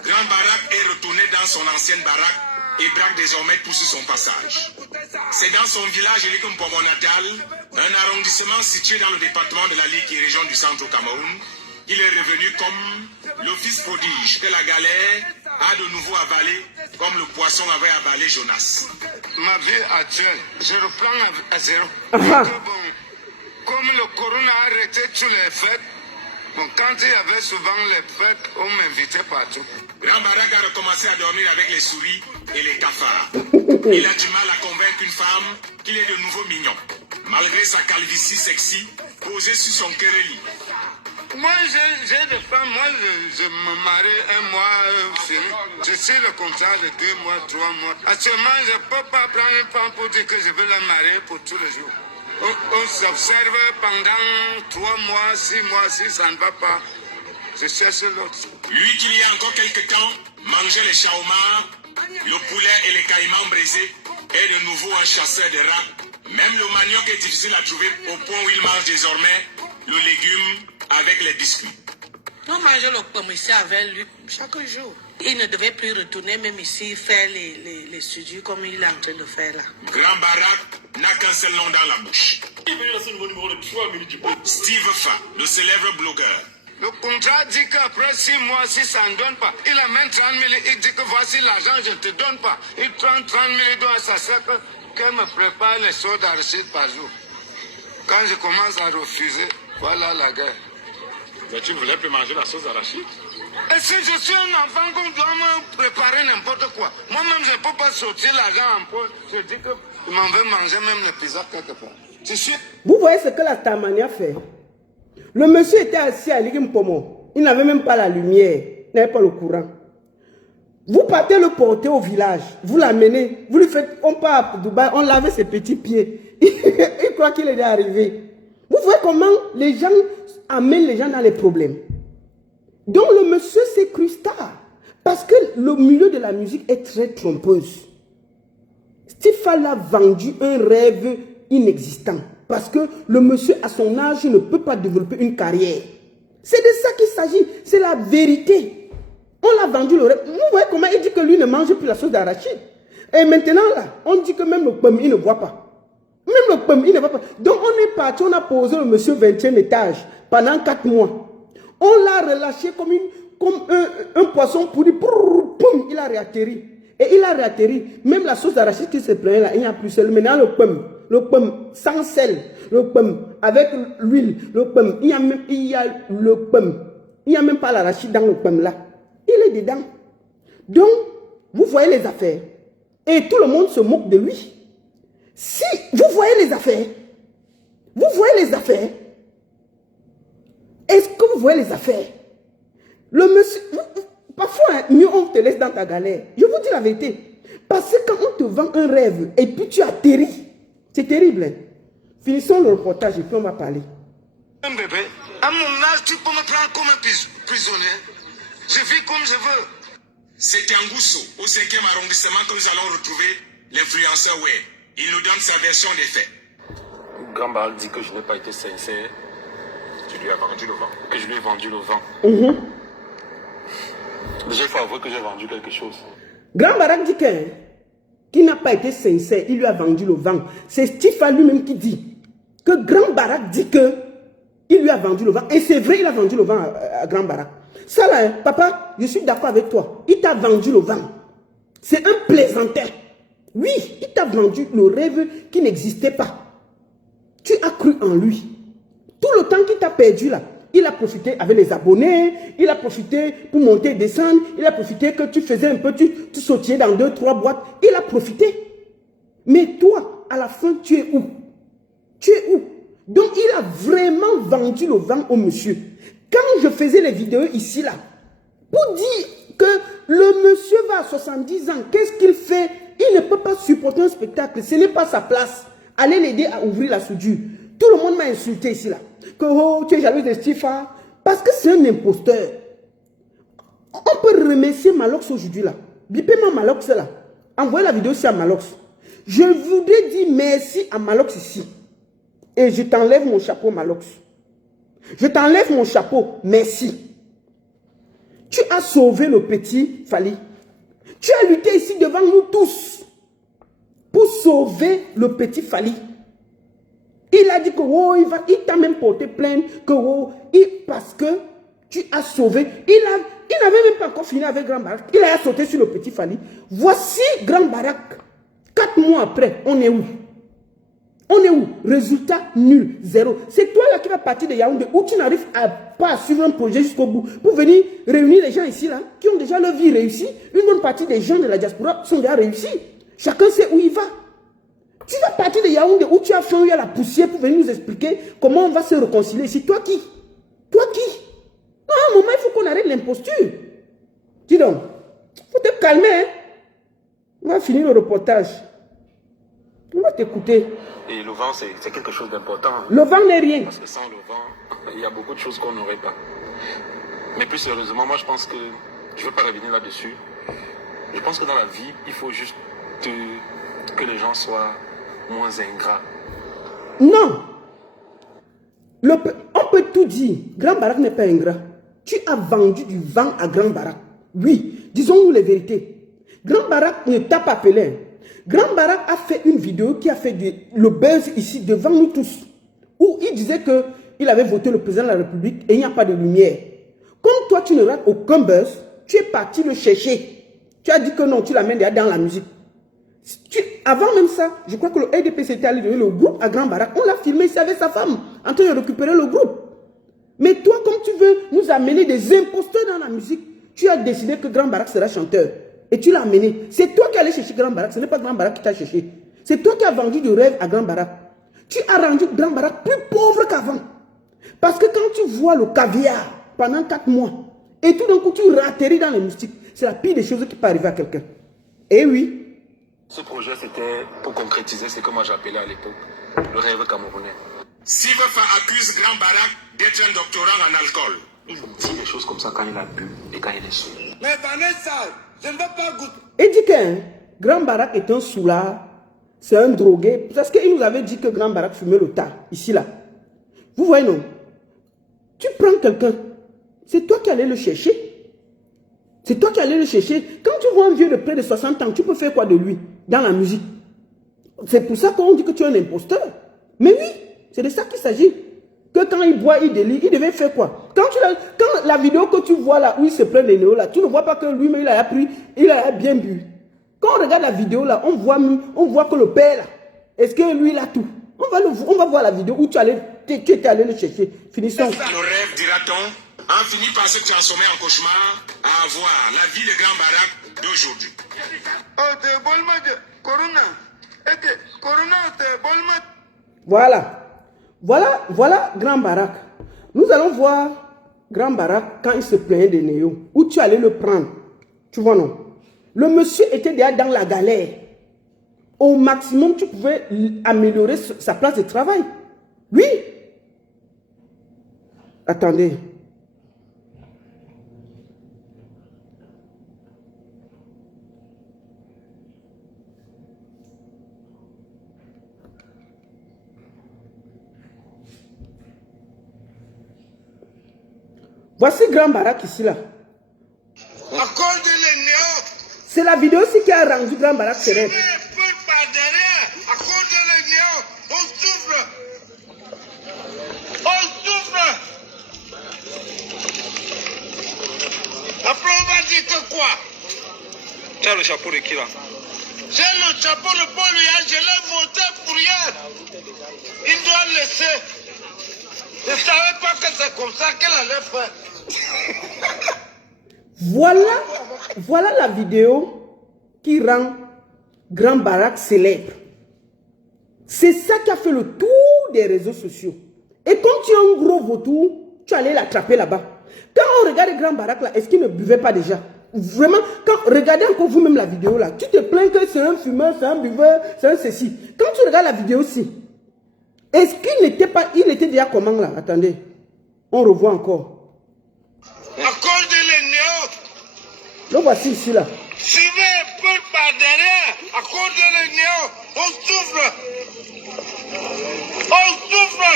Grand Barak est retourné dans son ancienne baraque et braque désormais tout sur son passage. C'est dans son village Ligompomo natal, un arrondissement situé dans le département de la Ligue et région du centre au Cameroun, il est revenu comme le fils prodige que la galère a de nouveau avalé comme le poisson avait avalé Jonas. Ma vie actuelle, je reprends à zéro. Bon, comme le corona a arrêté toutes les fêtes, bon, quand il y avait souvent les fêtes, on m'invitait partout. Grand Barak a recommencé à dormir avec les souris et les cafards. Il a du mal à convaincre une femme qu'il est de nouveau mignon, malgré sa calvitie sexy posée sur son kéréli. Moi, j'ai des femmes, moi, je me marie un mois fini. Je suis le contrat de 2 mois, 3 mois. Actuellement, je ne peux pas prendre une femme pour dire que je vais la marier pour tous les jours. On s'observe pendant 3 mois, 6 mois, si ça ne va pas, je cherche l'autre. Lui qui il y a encore quelques temps mangeait les shawarma, le poulet et les caïmans brisés, est de nouveau un chasseur de rats. Même le manioc est difficile à trouver au point où il mange désormais le légume avec les biscuits. On mangeait le pomme ici avec lui chaque jour. Il ne devait plus retourner même ici faire les sujets comme il est en train de faire là. Grand Barak n'a qu'un seul nom dans la bouche. Steve Fa, le célèbre blogueur. Le contrat dit qu'après 6 mois, si ça ne donne pas, il amène 30 000, il dit que voici l'argent, je ne te donne pas. Il prend 30 000, il doit s'assurer qu'elle me prépare les sauts d'arachide par jour. Quand je commence à refuser, voilà la guerre. Mais tu ne voulais plus manger la sauce d'arachide? Et si je suis un enfant qu'on doit me préparer n'importe quoi, moi-même je ne peux pas sortir l'argent en poche. Je dis que je m'en vais manger même le pizza quelque part. Vous voyez ce que la Tamania fait? Le monsieur était assis à Ligompomo. Il n'avait même pas la lumière. Il n'avait pas le courant. Vous partez le porter au village. Vous l'amenez. Vous lui faites, on part à Dubaï, on lavait ses petits pieds. Il croit qu'il est arrivé. Vous voyez comment les gens amènent les gens dans les problèmes. Donc le monsieur s'est cru star. Parce que le milieu de la musique est très trompeuse. Stéphane a vendu un rêve inexistant. Parce que le monsieur, à son âge, ne peut pas développer une carrière. C'est de ça qu'il s'agit. C'est la vérité. On l'a vendu le rêve. Vous voyez comment il dit que lui ne mange plus la sauce d'arachide. Et maintenant, là, on dit que même le pomme, il ne voit pas. Même le pomme, il ne voit pas. Donc, on est parti, on a posé le monsieur 20e étage pendant 4 mois. On l'a relâché comme un poisson pourri. Poum, il a réatterri. Et il a réatterri. Même la sauce d'arachide qui se prenait là, il n'y a plus seul. Maintenant, le pomme sans sel, le pomme avec l'huile, le pomme, il y a le pomme. Il n'y a même pas l'arachide dans le pomme là. Il est dedans. Donc, vous voyez les affaires. Et tout le monde se moque de lui. Si vous voyez les affaires, vous voyez les affaires, est-ce que vous voyez les affaires? Le monsieur, parfois, mieux on te laisse dans ta galère. Je vous dis la vérité. Parce que quand on te vend un rêve et puis tu atterris, c'est terrible. Hein? Finissons le reportage et puis on va parler. Un bébé, à mon âge, tu peux me prendre comme un prisonnier. Je vis comme je veux. C'est Kangousso, au 5e arrondissement, que nous allons retrouver l'influenceur web. Il nous donne sa version des faits. Grand Barak dit que je n'ai pas été sincère. Tu lui as vendu le vent. Que je lui ai vendu le vent. Déjà, il faut avouer que j'ai vendu quelque chose. Grand Barak dit qu'il n'a pas été sincère, il lui a vendu le vent. C'est Stifa lui-même qui dit que Grand Barak dit qu'il lui a vendu le vent. Et c'est vrai, il a vendu le vent à Grand Barak. Ça là, papa, je suis d'accord avec toi. Il t'a vendu le vent. C'est un plaisantin. Oui, il t'a vendu le rêve qui n'existait pas. Tu as cru en lui. Tout le temps qu'il t'a perdu là, il a profité avec les abonnés, il a profité pour monter et descendre, il a profité que tu faisais un peu, tu sautillais dans 2-3 boîtes, il a profité. Mais toi, à la fin, tu es où? Tu es où? Donc, il a vraiment vendu le vent au monsieur. Quand je faisais les vidéos ici, là, pour dire que le monsieur va à 70 ans, qu'est-ce qu'il fait? Il ne peut pas supporter un spectacle, ce n'est pas sa place. Allez l'aider à ouvrir la soudure. Tout le monde m'a insulté ici, là. Que oh, tu es jaloux de Stifa. Parce que c'est un imposteur. On peut remercier Malox aujourd'hui, là. Bipez-moi Malox, là. Envoyez la vidéo ici à Malox. Je voudrais dire merci à Malox ici. Et je t'enlève mon chapeau, Malox. Je t'enlève mon chapeau. Merci. Tu as sauvé le petit Fally. Tu as lutté ici devant nous tous pour sauver le petit Fally. Il a dit que oh, il t'a même porté plainte que oh, parce que tu as sauvé. Il n'avait même pas encore fini avec Grand Barak. Il a sauté sur le petit Fally. Voici Grand Barak. 4 mois après, on est où? On est où? Résultat nul, zéro. C'est toi là qui vas partir de Yaoundé où tu n'arrives pas à suivre un projet jusqu'au bout pour venir réunir les gens ici là qui ont déjà leur vie réussie. Une bonne partie des gens de la diaspora sont déjà réussis. Chacun sait où il va. Tu vas partir de Yaoundé où tu as fait la poussière pour venir nous expliquer comment on va se réconcilier ici. Toi qui? Toi qui? Non, à un moment, il faut qu'on arrête l'imposture. Dis donc, il faut te calmer. Hein? On va finir le reportage. On va t'écouter. Et le vent, c'est quelque chose d'important. Le vent n'est rien. Parce que sans le vent, il y a beaucoup de choses qu'on n'aurait pas. Mais plus sérieusement, moi je pense que, je ne veux pas revenir là-dessus. Je pense que dans la vie, il faut juste que les gens soient moins ingrats. Non. On peut tout dire. Grand Barak n'est pas ingrat. Tu as vendu du vent à Grand Barak. Oui, disons-nous les vérités. Grand Barak ne t'a pas appelé. Grand Barak a fait une vidéo qui a fait le buzz ici devant nous tous. Où il disait qu'il avait voté le président de la République et il n'y a pas de lumière. Comme toi, tu ne rates aucun buzz, tu es parti le chercher. Tu as dit que non, tu l'amènes dans la musique. Avant même ça, je crois que le RDP s'était allé donner le groupe à Grand Barak. On l'a filmé ici avec sa femme, en train de récupérer le groupe. Mais toi, comme tu veux nous amener des imposteurs dans la musique, tu as décidé que Grand Barak sera chanteur. Et tu l'as amené. C'est toi qui allais chercher Grand Barak. Ce n'est pas Grand Barak qui t'a cherché. C'est toi qui as vendu du rêve à Grand Barak. Tu as rendu Grand Barak plus pauvre qu'avant. Parce que quand tu vois le caviar pendant 4 mois, et tout d'un coup tu atterris dans les moustiques, c'est la pire des choses qui peut arriver à quelqu'un. Et oui. Ce projet, c'était pour concrétiser ce que moi j'appelais à l'époque le rêve camerounais. Sivefa accuse Grand Barak d'être un doctorant en alcool. Il dit des choses comme ça quand il a bu et quand il est sûr. Mais Vanessa, je ne veux pas goûter. Et dit que Grand Barak est un soulard, c'est un drogué. Parce qu'il nous avait dit que Grand Barak fumait le tas, ici là. Vous voyez non? Tu prends quelqu'un, c'est toi qui allais le chercher. C'est toi qui allais le chercher. Quand tu vois un vieux de près de 60 ans, tu peux faire quoi de lui dans la musique? C'est pour ça qu'on dit que tu es un imposteur. Mais oui, c'est de ça qu'il s'agit. Que quand il boit, il délie, il devait faire quoi? Quand la vidéo que tu vois là, où il se prend les néos là, tu ne vois pas que lui-même il a pris, il a bien bu. Quand on regarde la vidéo là, on voit que le père là, est-ce que lui il a tout? On va voir la vidéo où tu étais allé le chercher. Finissons. Le rêve, dira-t-on, en finit par se transformer en cauchemar à avoir la vie de Grand Barak d'aujourd'hui. Oh, t'es bon, Corona. Voilà. Voilà Grand Barak. Nous allons voir Grand Barak quand il se plaignait de Néo. Où tu allais le prendre. Tu vois, non? Le monsieur était déjà dans la galère. Au maximum, tu pouvais améliorer sa place de travail. Oui. Attendez. Voici Grand Barak ici, là. C'est la vidéo aussi qui a rendu Grand Barak célèbre. Après, on va dire que quoi? Tu as le chapeau de qui là? J'ai le chapeau de Paul Biya, je l'ai voté pour rien. Il doit le laisser. Je ne savais pas que c'est comme ça qu'elle allait faire. Voilà la vidéo qui rend Grand Barak célèbre. C'est ça qui a fait le tour des réseaux sociaux. Et comme tu es un gros vautour, tu allais l'attraper là-bas. Quand on regarde Grand Barak là, est-ce qu'il ne buvait pas déjà? Vraiment, regardez encore vous-même la vidéo là, tu te plains que c'est un fumeur, c'est un buveur, c'est un ceci. Quand tu regardes la vidéo aussi, est-ce qu'il n'était pas, il était déjà comment là? Attendez, on revoit encore. À cause de l'ennemi. Le voici ici là. Suivez un peu par derrière, à cause de l'ennemi, on souffre. On souffre.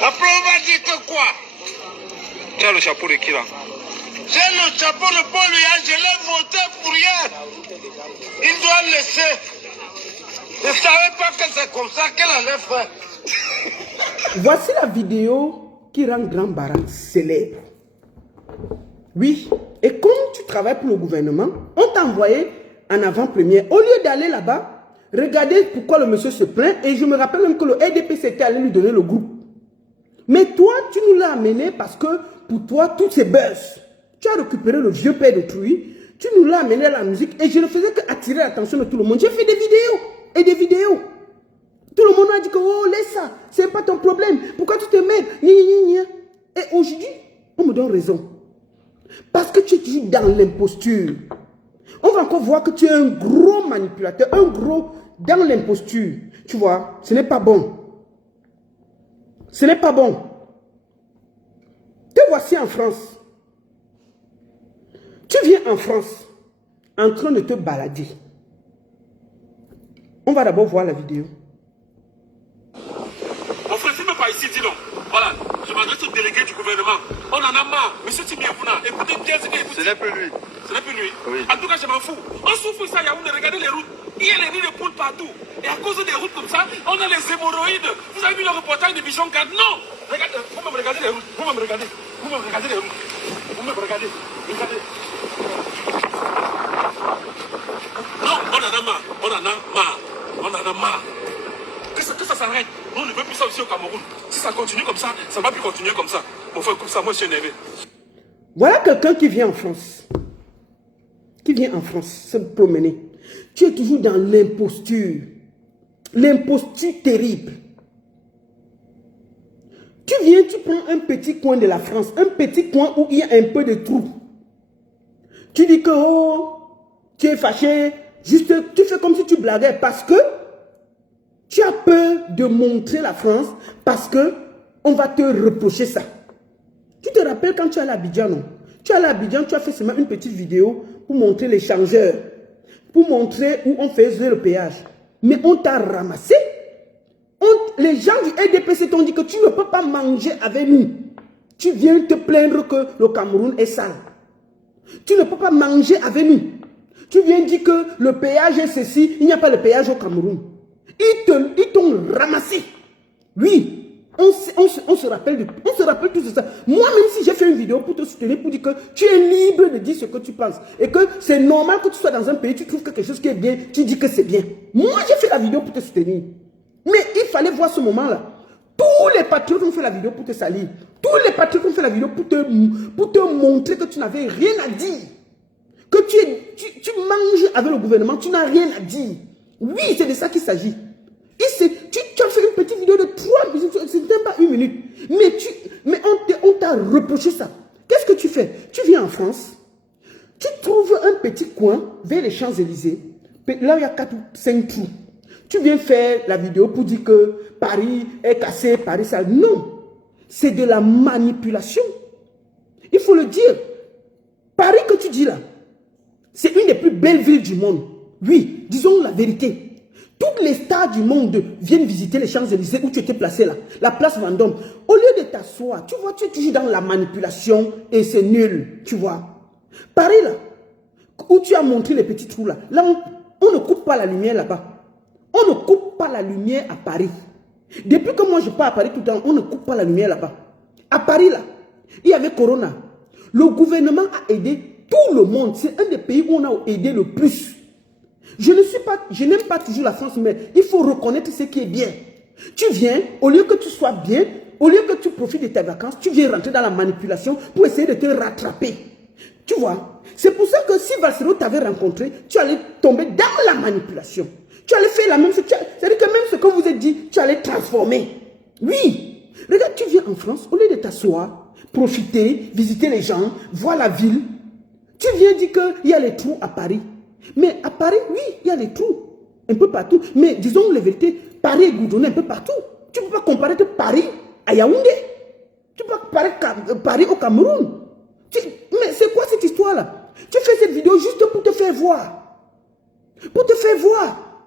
Après, on va dire que quoi? Tu as le chapeau de qui là? J'ai le chapeau de Paul Biya, je l'ai voté pour rien. Il doit le laisser. Je ne savais pas que c'est comme ça qu'elle allait faire. Voici la vidéo qui rend Grand Barak célèbre. Oui, et comme tu travailles pour le gouvernement, on t'a envoyé en avant-première. Au lieu d'aller là-bas, regardez pourquoi le monsieur se plaint. Et je me rappelle même que le RDPC était allé lui donner le groupe. Mais toi, tu nous l'as amené parce que pour toi, tout c'est buzz. Tu as récupéré le vieux père d'autrui, tu nous l'as amené à la musique et je ne faisais qu'attirer l'attention de tout le monde. J'ai fait des vidéos et des vidéos. Tout le monde a dit que oh, laisse ça, c'est pas ton problème. Pourquoi tu te mets? Et aujourd'hui, on me donne raison. Parce que tu es toujours dans l'imposture. On va encore voir que tu es un gros manipulateur, un gros dans l'imposture. Tu vois, ce n'est pas bon. Ce n'est pas bon. Te voici en France. Tu viens en France en train de te balader. On va d'abord voir la vidéo. Mon frère, c'est même pas ici, dis donc. Voilà, je m'adresse au délégué du gouvernement. On en a marre. Monsieur Timiakouna, écoutez bien ce qu'il écoute. Ce n'est plus lui. Ce n'est plus lui. Oui. En tout cas, je m'en fous. On souffre ça, Yaoundé, regardez les routes. Il y a les nids de poules partout. Et à cause des routes comme ça, on a les hémorroïdes. Vous avez vu le reportage de Bichon 4? Non. Regardez, vous me regardez les routes. Vous me regardez. Vous me regardez les routes. Vous me regardez. Regardez. Non, on en a marre. On en a marre. On en a marre. Que ça s'arrête. Nous, on ne veut plus ça aussi au Cameroun. Si ça continue comme ça, ça ne va plus continuer comme ça. Mon frère, comme ça, moi, je suis énervé. Voilà quelqu'un qui vient en France. Qui vient en France se promener. Tu es toujours dans l'imposture. L'imposture terrible. Tu viens, tu prends un petit coin de la France. Un petit coin où il y a un peu de trous. Tu dis que, oh, tu es fâché. Juste, tu fais comme si tu blaguais parce que tu as peur de montrer la France parce que on va te reprocher ça. Tu te rappelles quand tu es à l'Abidjan, non? Tu es à l'Abidjan, tu as fait seulement une petite vidéo pour montrer les changeurs, pour montrer où on faisait le péage. Mais on t'a ramassé. Les gens du RDPC t'ont dit que tu ne peux pas manger avec nous. Tu viens te plaindre que le Cameroun est sale. Tu ne peux pas manger avec nous. Tu viens dire que le péage est ceci, il n'y a pas de péage au Cameroun. Ils t'ont ramassé. Oui, on se rappelle tout de ça. Moi-même, si j'ai fait une vidéo pour te soutenir, pour dire que tu es libre de dire ce que tu penses, et que c'est normal que tu sois dans un pays, tu trouves que quelque chose qui est bien, tu dis que c'est bien. Moi, j'ai fait la vidéo pour te soutenir. Mais il fallait voir ce moment-là. Tous les patriotes ont fait la vidéo pour te salir. Tous les patriotes ont fait la vidéo pour te montrer que tu n'avais rien à dire. que tu manges avec le gouvernement, tu n'as rien à dire. Oui, c'est de ça qu'il s'agit. Tu as fait une petite vidéo de 3 minutes, c'est même pas 1 minute. Mais on t'a reproché ça. Qu'est-ce que tu fais? Tu viens en France, tu trouves un petit coin vers les Champs-Élysées, là où il y a 4 ou 5 trous. Tu viens faire la vidéo pour dire que Paris est cassé, Paris ça. Non, c'est de la manipulation. Il faut le dire. Paris que tu dis là, c'est une des plus belles villes du monde. Oui, disons la vérité. Toutes les stars du monde viennent visiter les Champs-Élysées où tu étais placé là. La place Vendôme. Au lieu de t'asseoir, tu vois, tu es toujours dans la manipulation et c'est nul, tu vois. Paris là, où tu as montré les petits trous là, là on ne coupe pas la lumière là-bas. On ne coupe pas la lumière à Paris. Depuis que moi je pars à Paris tout le temps, on ne coupe pas la lumière là-bas. À Paris là, il y avait Corona. Le gouvernement a aidé tout le monde. C'est un des pays où on a aidé le plus. Je n'aime pas toujours la France, mais il faut reconnaître ce qui est bien. Tu viens, au lieu que tu sois bien, au lieu que tu profites de tes vacances, tu viens rentrer dans la manipulation pour essayer de te rattraper. Tu vois, c'est pour ça que si Valsero t'avait rencontré, tu allais tomber dans la manipulation. Tu allais faire la même chose. C'est-à-dire que même ce que vous êtes dit, tu allais transformer. Oui. Regarde, tu viens en France, au lieu de t'asseoir, profiter, visiter les gens, voir la ville, tu viens dire qu'il y a les trous à Paris. Mais à Paris, oui, il y a des trous, un peu partout. Mais disons la vérité, Paris est goudronné un peu partout. Tu ne peux pas comparer Paris à Yaoundé. Tu ne peux pas comparer Paris au Cameroun. Mais c'est quoi cette histoire-là? Tu fais cette vidéo juste pour te faire voir. Pour te faire voir.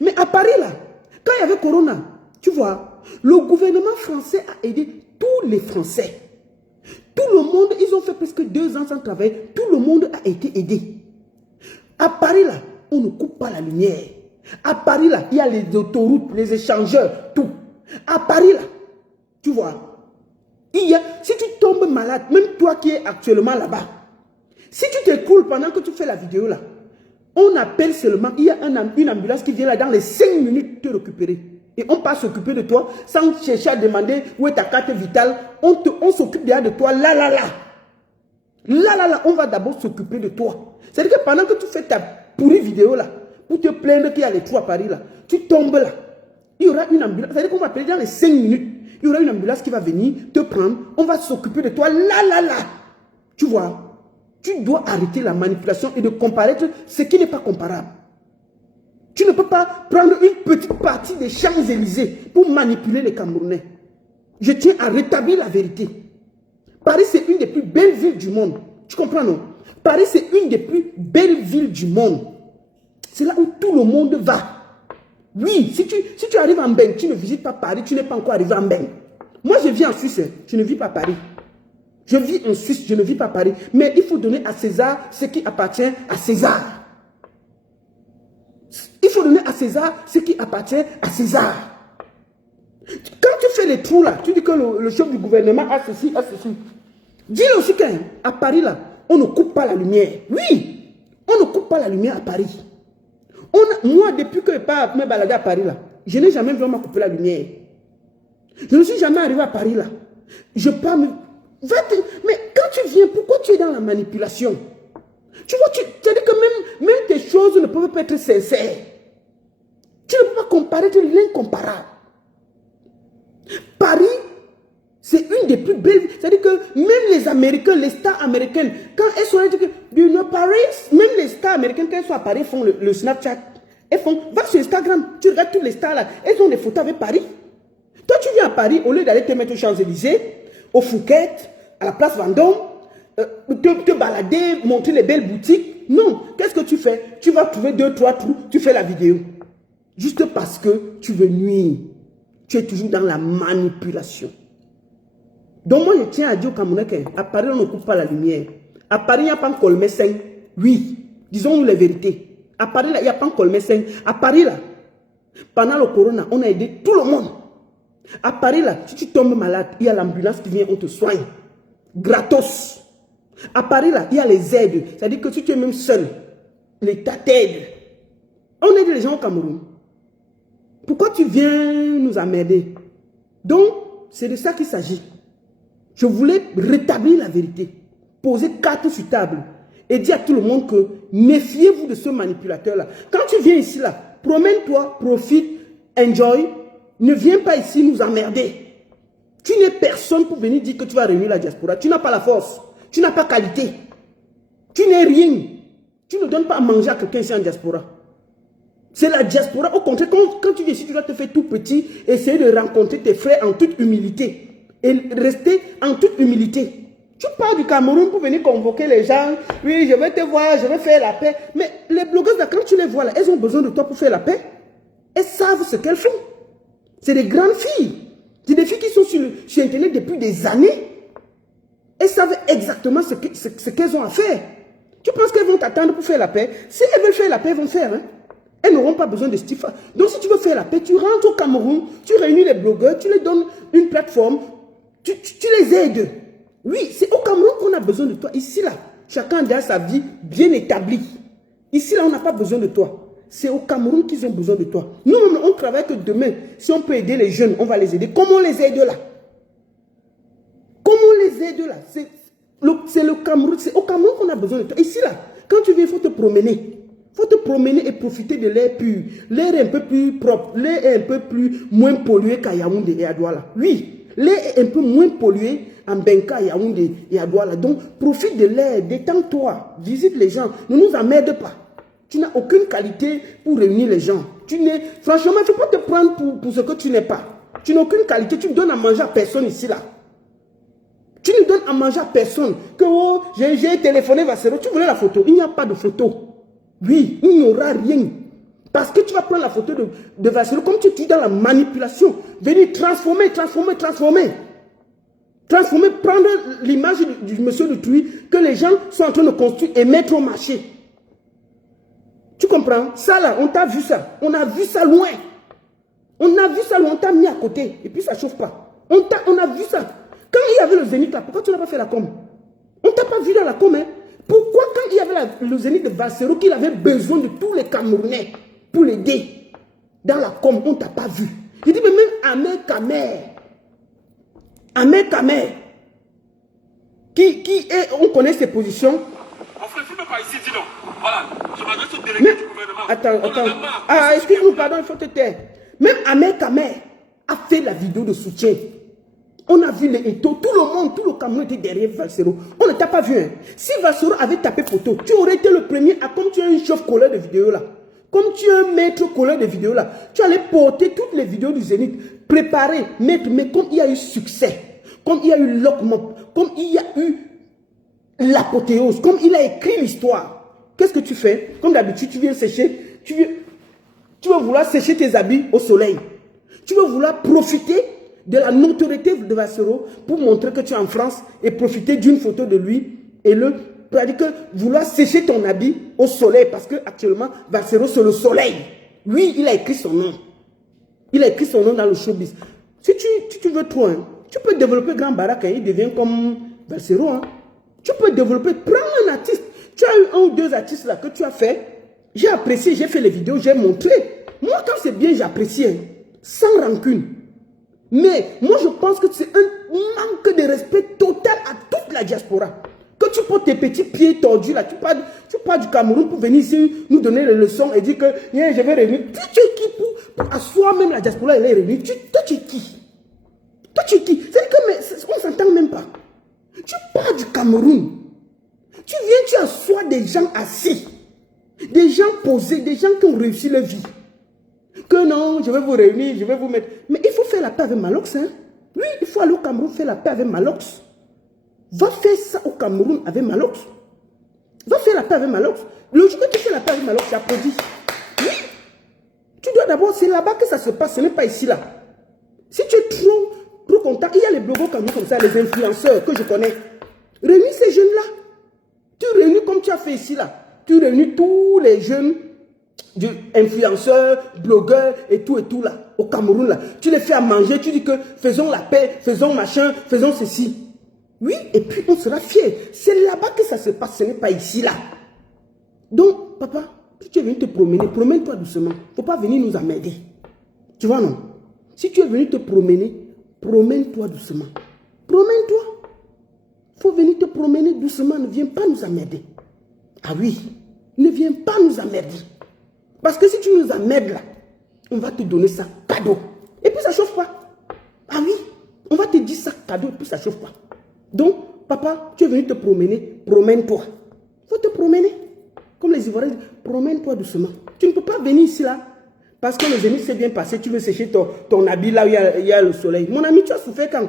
Mais à Paris, là, quand il y avait Corona, tu vois, le gouvernement français a aidé tous les Français. Tout le monde, ils ont fait presque 2 ans sans travail. Tout le monde a été aidé. À Paris, là, on ne coupe pas la lumière. À Paris, là, il y a les autoroutes, les échangeurs, tout. À Paris, là, tu vois, si tu tombes malade, même toi qui es actuellement là-bas, si tu t'écroules pendant que tu fais la vidéo, là, on appelle seulement, il y a une ambulance qui vient là dans les 5 minutes te récupérer. Et on passe s'occuper de toi sans chercher à demander où est ta carte vitale. On s'occupe déjà de toi, là. Là, on va d'abord s'occuper de toi. C'est-à-dire que pendant que tu fais ta pourrie vidéo là, pour te plaindre qu'il y a les trous à Paris là, tu tombes là. Il y aura une ambulance. C'est-à-dire qu'on va appeler dans les 5 minutes. Il y aura une ambulance qui va venir te prendre. On va s'occuper de toi, là. Tu vois, tu dois arrêter la manipulation et de comparer ce qui n'est pas comparable. Tu ne peux pas prendre une petite partie des Champs-Élysées pour manipuler les Camerounais. Je tiens à rétablir la vérité. Paris, c'est une des plus belles villes du monde. Tu comprends, non? Paris, c'est une des plus belles villes du monde. C'est là où tout le monde va. Oui, si tu arrives en Beng, tu ne visites pas Paris, tu n'es pas encore arrivé en Beng. Moi, je vis en Suisse, je ne vis pas à Paris. Je vis en Suisse, je ne vis pas à Paris. Mais il faut donner à César ce qui appartient à César. Il faut donner à César ce qui appartient à César. Quand tu fais les trous là, tu dis que le chef du gouvernement a ceci, a ceci. Dis-le aussi qu'à Paris là, on ne coupe pas la lumière. Oui, on ne coupe pas la lumière à Paris. Moi, depuis que je pars me balader à Paris là, je n'ai jamais vraiment coupé la lumière. Je ne suis jamais arrivé à Paris là. Je pars me... Mais quand tu viens, pourquoi tu es dans la manipulation? Tu vois, c'est-à-dire que même tes choses ne peuvent pas être sincères. Tu ne peux pas comparer l'incomparable. Paris, c'est une des plus belles. C'est-à-dire que même les Américains, les stars américaines, quand elles sont à Paris, même les stars américaines, quand elles sont à Paris, font le Snapchat. Elles font, va sur Instagram, tu regardes toutes les stars là, elles ont des photos avec Paris. Toi, tu viens à Paris, au lieu d'aller te mettre aux Champs-Élysées, au Fouquet, à la place Vendôme, te balader, montrer les belles boutiques. Non, qu'est-ce que tu fais? Tu vas trouver 2-3 trous, tu fais la vidéo. Juste parce que tu veux nuire. Tu es toujours dans la manipulation. Donc moi, je tiens à dire au Camerounais qu'à Paris, on ne coupe pas la lumière. À Paris, il n'y a pas de colmessin. Oui, disons-nous les vérités. À Paris, là, il n'y a pas de colmessin. À Paris, là, pendant le corona, on a aidé tout le monde. À Paris, là, si tu tombes malade, il y a l'ambulance qui vient, on te soigne. Gratos. À Paris, là, il y a les aides. C'est-à-dire que si tu es même seul, l'État t'aide. On aide les gens au Cameroun. Pourquoi tu viens nous emmerder? Donc, c'est de ça qu'il s'agit. Je voulais rétablir la vérité. Poser carte sur table. et dis à tout le monde que méfiez-vous de ce manipulateur-là. Quand tu viens ici, là, promène-toi, profite, enjoy. Ne viens pas ici nous emmerder. Tu n'es personne pour venir dire que tu vas réunir la diaspora. Tu n'as pas la force. Tu n'as pas qualité. Tu n'es rien. Tu ne donnes pas à manger à quelqu'un ici en diaspora. C'est la diaspora. Au contraire, quand tu viens ici, tu dois te faire tout petit, essayer de rencontrer tes frères en toute humilité. Et rester en toute humilité. Tu pars du Cameroun pour venir convoquer les gens. Oui, je vais te voir, je vais faire la paix. Mais les blogueuses, là, quand tu les vois, là, elles ont besoin de toi pour faire la paix. Elles savent ce qu'elles font. C'est des grandes filles. C'est des filles qui sont sur Internet depuis des années. Elles savent exactement ce qu'elles ont à faire. Tu penses qu'elles vont t'attendre pour faire la paix? Si elles veulent faire la paix, elles vont faire. Hein? Elles n'auront pas besoin de Stifa. Donc si tu veux faire la paix, tu rentres au Cameroun, tu réunis les blogueurs, tu leur donnes une plateforme, tu les aides. Oui, c'est au Cameroun qu'on a besoin de toi. Ici, là, chacun a sa vie bien établie. Ici, là, on n'a pas besoin de toi. C'est au Cameroun qu'ils ont besoin de toi. Nous, on travaille que demain. Si on peut aider les jeunes, on va les aider. Comment on les aide là? Comment on les aide là? C'est le Cameroun. C'est au Cameroun qu'on a besoin de toi. Ici, là, quand tu viens, il faut te promener. Il faut te promener et profiter de l'air pur. L'air est un peu plus propre. L'air est un peu moins pollué qu'à Yaoundé et à Douala. Oui, l'air est un peu moins pollué en Benka, Yaoundé et à Douala. Donc, profite de l'air, détends-toi, visite les gens. Ne nous emmerde pas. Tu n'as aucune qualité pour réunir les gens. Franchement, il ne faut pas te prendre pour ce que tu n'es pas. Tu n'as aucune qualité. Tu ne donnes à manger à personne ici, là. Tu ne donnes à manger à personne. Que oh, j'ai téléphoné Vassero. Tu voulais la photo. Il n'y a pas de photo. Oui, il n'y aura rien. Parce que tu vas prendre la photo de Vassero comme tu dis dans la manipulation. Venir transformer. Transformer, prendre l'image du monsieur de Truy que les gens sont en train de construire et mettre au marché. Tu comprends? Ça là, on t'a vu ça. On a vu ça loin. On a vu ça loin, on t'a mis à côté. Et puis ça ne chauffe pas. On a vu ça. Quand il y avait le Zénith là, pourquoi tu n'as pas fait la com? On ne t'a pas vu dans la com, hein? Pourquoi quand il y avait le Zénith de Vassero, qu'il avait besoin de tous les Camerounais pour l'aider dans la com, on ne t'a pas vu? Il dit, mais même Ahmed Kamer, qui est, on connaît ses positions. Mon frère, tu ne peux pas ici, dis donc. Voilà, je m'adresse au délégué du gouvernement. Attends. Ah, excuse-nous, pardon, il faut te taire. Même Ahmed Kamer a fait la vidéo de soutien. On a vu les étos, tout le monde, tout le Cameroun était derrière Vassero. On ne t'a pas vu. Hein. Si Vassero avait tapé photo, tu aurais été le premier à, comme tu es un chef colleur de vidéos là, comme tu es un maître colleur de vidéos là, tu allais porter toutes les vidéos du Zénith, préparer, mettre, mais comme il y a eu succès, comme il y a eu Lockmop, comme il y a eu l'apothéose, comme il a écrit l'histoire, qu'est-ce que tu fais? Comme d'habitude, tu viens sécher, tu veux vouloir sécher tes habits au soleil. Tu veux vouloir profiter de la notoriété de Vassero pour montrer que tu es en France et profiter d'une photo de lui et c'est-à-dire que vouloir sécher ton habit au soleil parce que actuellement Vassero c'est le soleil. Lui, il a écrit son nom. Il a écrit son nom dans le showbiz. Si tu veux trop, hein, tu peux développer Grand Barak et il devient comme Vassero. Hein. Tu peux développer, prends un artiste. Tu as eu un ou deux artistes là que tu as fait. J'ai apprécié, j'ai fait les vidéos, j'ai montré. Moi, quand c'est bien, j'apprécie. Hein, sans rancune. Mais moi, je pense que c'est un manque de respect total à toute la diaspora. Que tu portes tes petits pieds tordus là, tu pars du Cameroun pour venir ici nous donner les leçons et dire que yeah, je vais réunir. Tu es qui pour asseoir même la diaspora et les réunir? Toi, tu es qui? Toi, tu es qui? C'est-à-dire que on ne s'entend même pas. Tu pars du Cameroun. Tu viens, tu assois des gens assis. Des gens posés, des gens qui ont réussi leur vie. Que non, je vais vous réunir, je vais vous mettre... Mais il faut faire la paix avec Malox. Hein? Oui, il faut aller au Cameroun faire la paix avec Malox. Va faire ça au Cameroun avec Malox. Va faire la paix avec Malox. Le jour que tu fais la paix avec Malox, tu applaudis. Oui. Tu dois d'abord, c'est là-bas que ça se passe, ce n'est pas ici là. Si tu es trop content, il y a les blogueurs comme ça, les influenceurs que je connais. Réunis ces jeunes-là. Tu réunis comme tu as fait ici là. Tu réunis tous les jeunes influenceurs, blogueurs et tout là, au Cameroun là. Tu les fais à manger, tu dis que faisons la paix, faisons machin, faisons ceci. Oui, et puis on sera fiers. C'est là-bas que ça se passe, ce n'est pas ici là. Donc, papa, si tu es venu te promener, promène-toi doucement. Il ne faut pas venir nous emmerder. Tu vois, non? Si tu es venu te promener, promène-toi doucement. Promène-toi. Il faut venir te promener doucement, ne viens pas nous emmerder. Ah oui, ne viens pas nous emmerder. Parce que si tu nous emmerdes là, on va te donner ça cadeau. Et puis ça chauffe pas. Ah oui, on va te dire ça cadeau et puis ça chauffe pas. Donc, papa, tu es venu te promener, promène-toi. Il faut te promener. Comme les Ivoiriens disent, promène-toi doucement. Tu ne peux pas venir ici là. Parce que le zénith s'est bien passé, tu veux sécher ton habit là où il y a le soleil. Mon ami, tu as souffert quand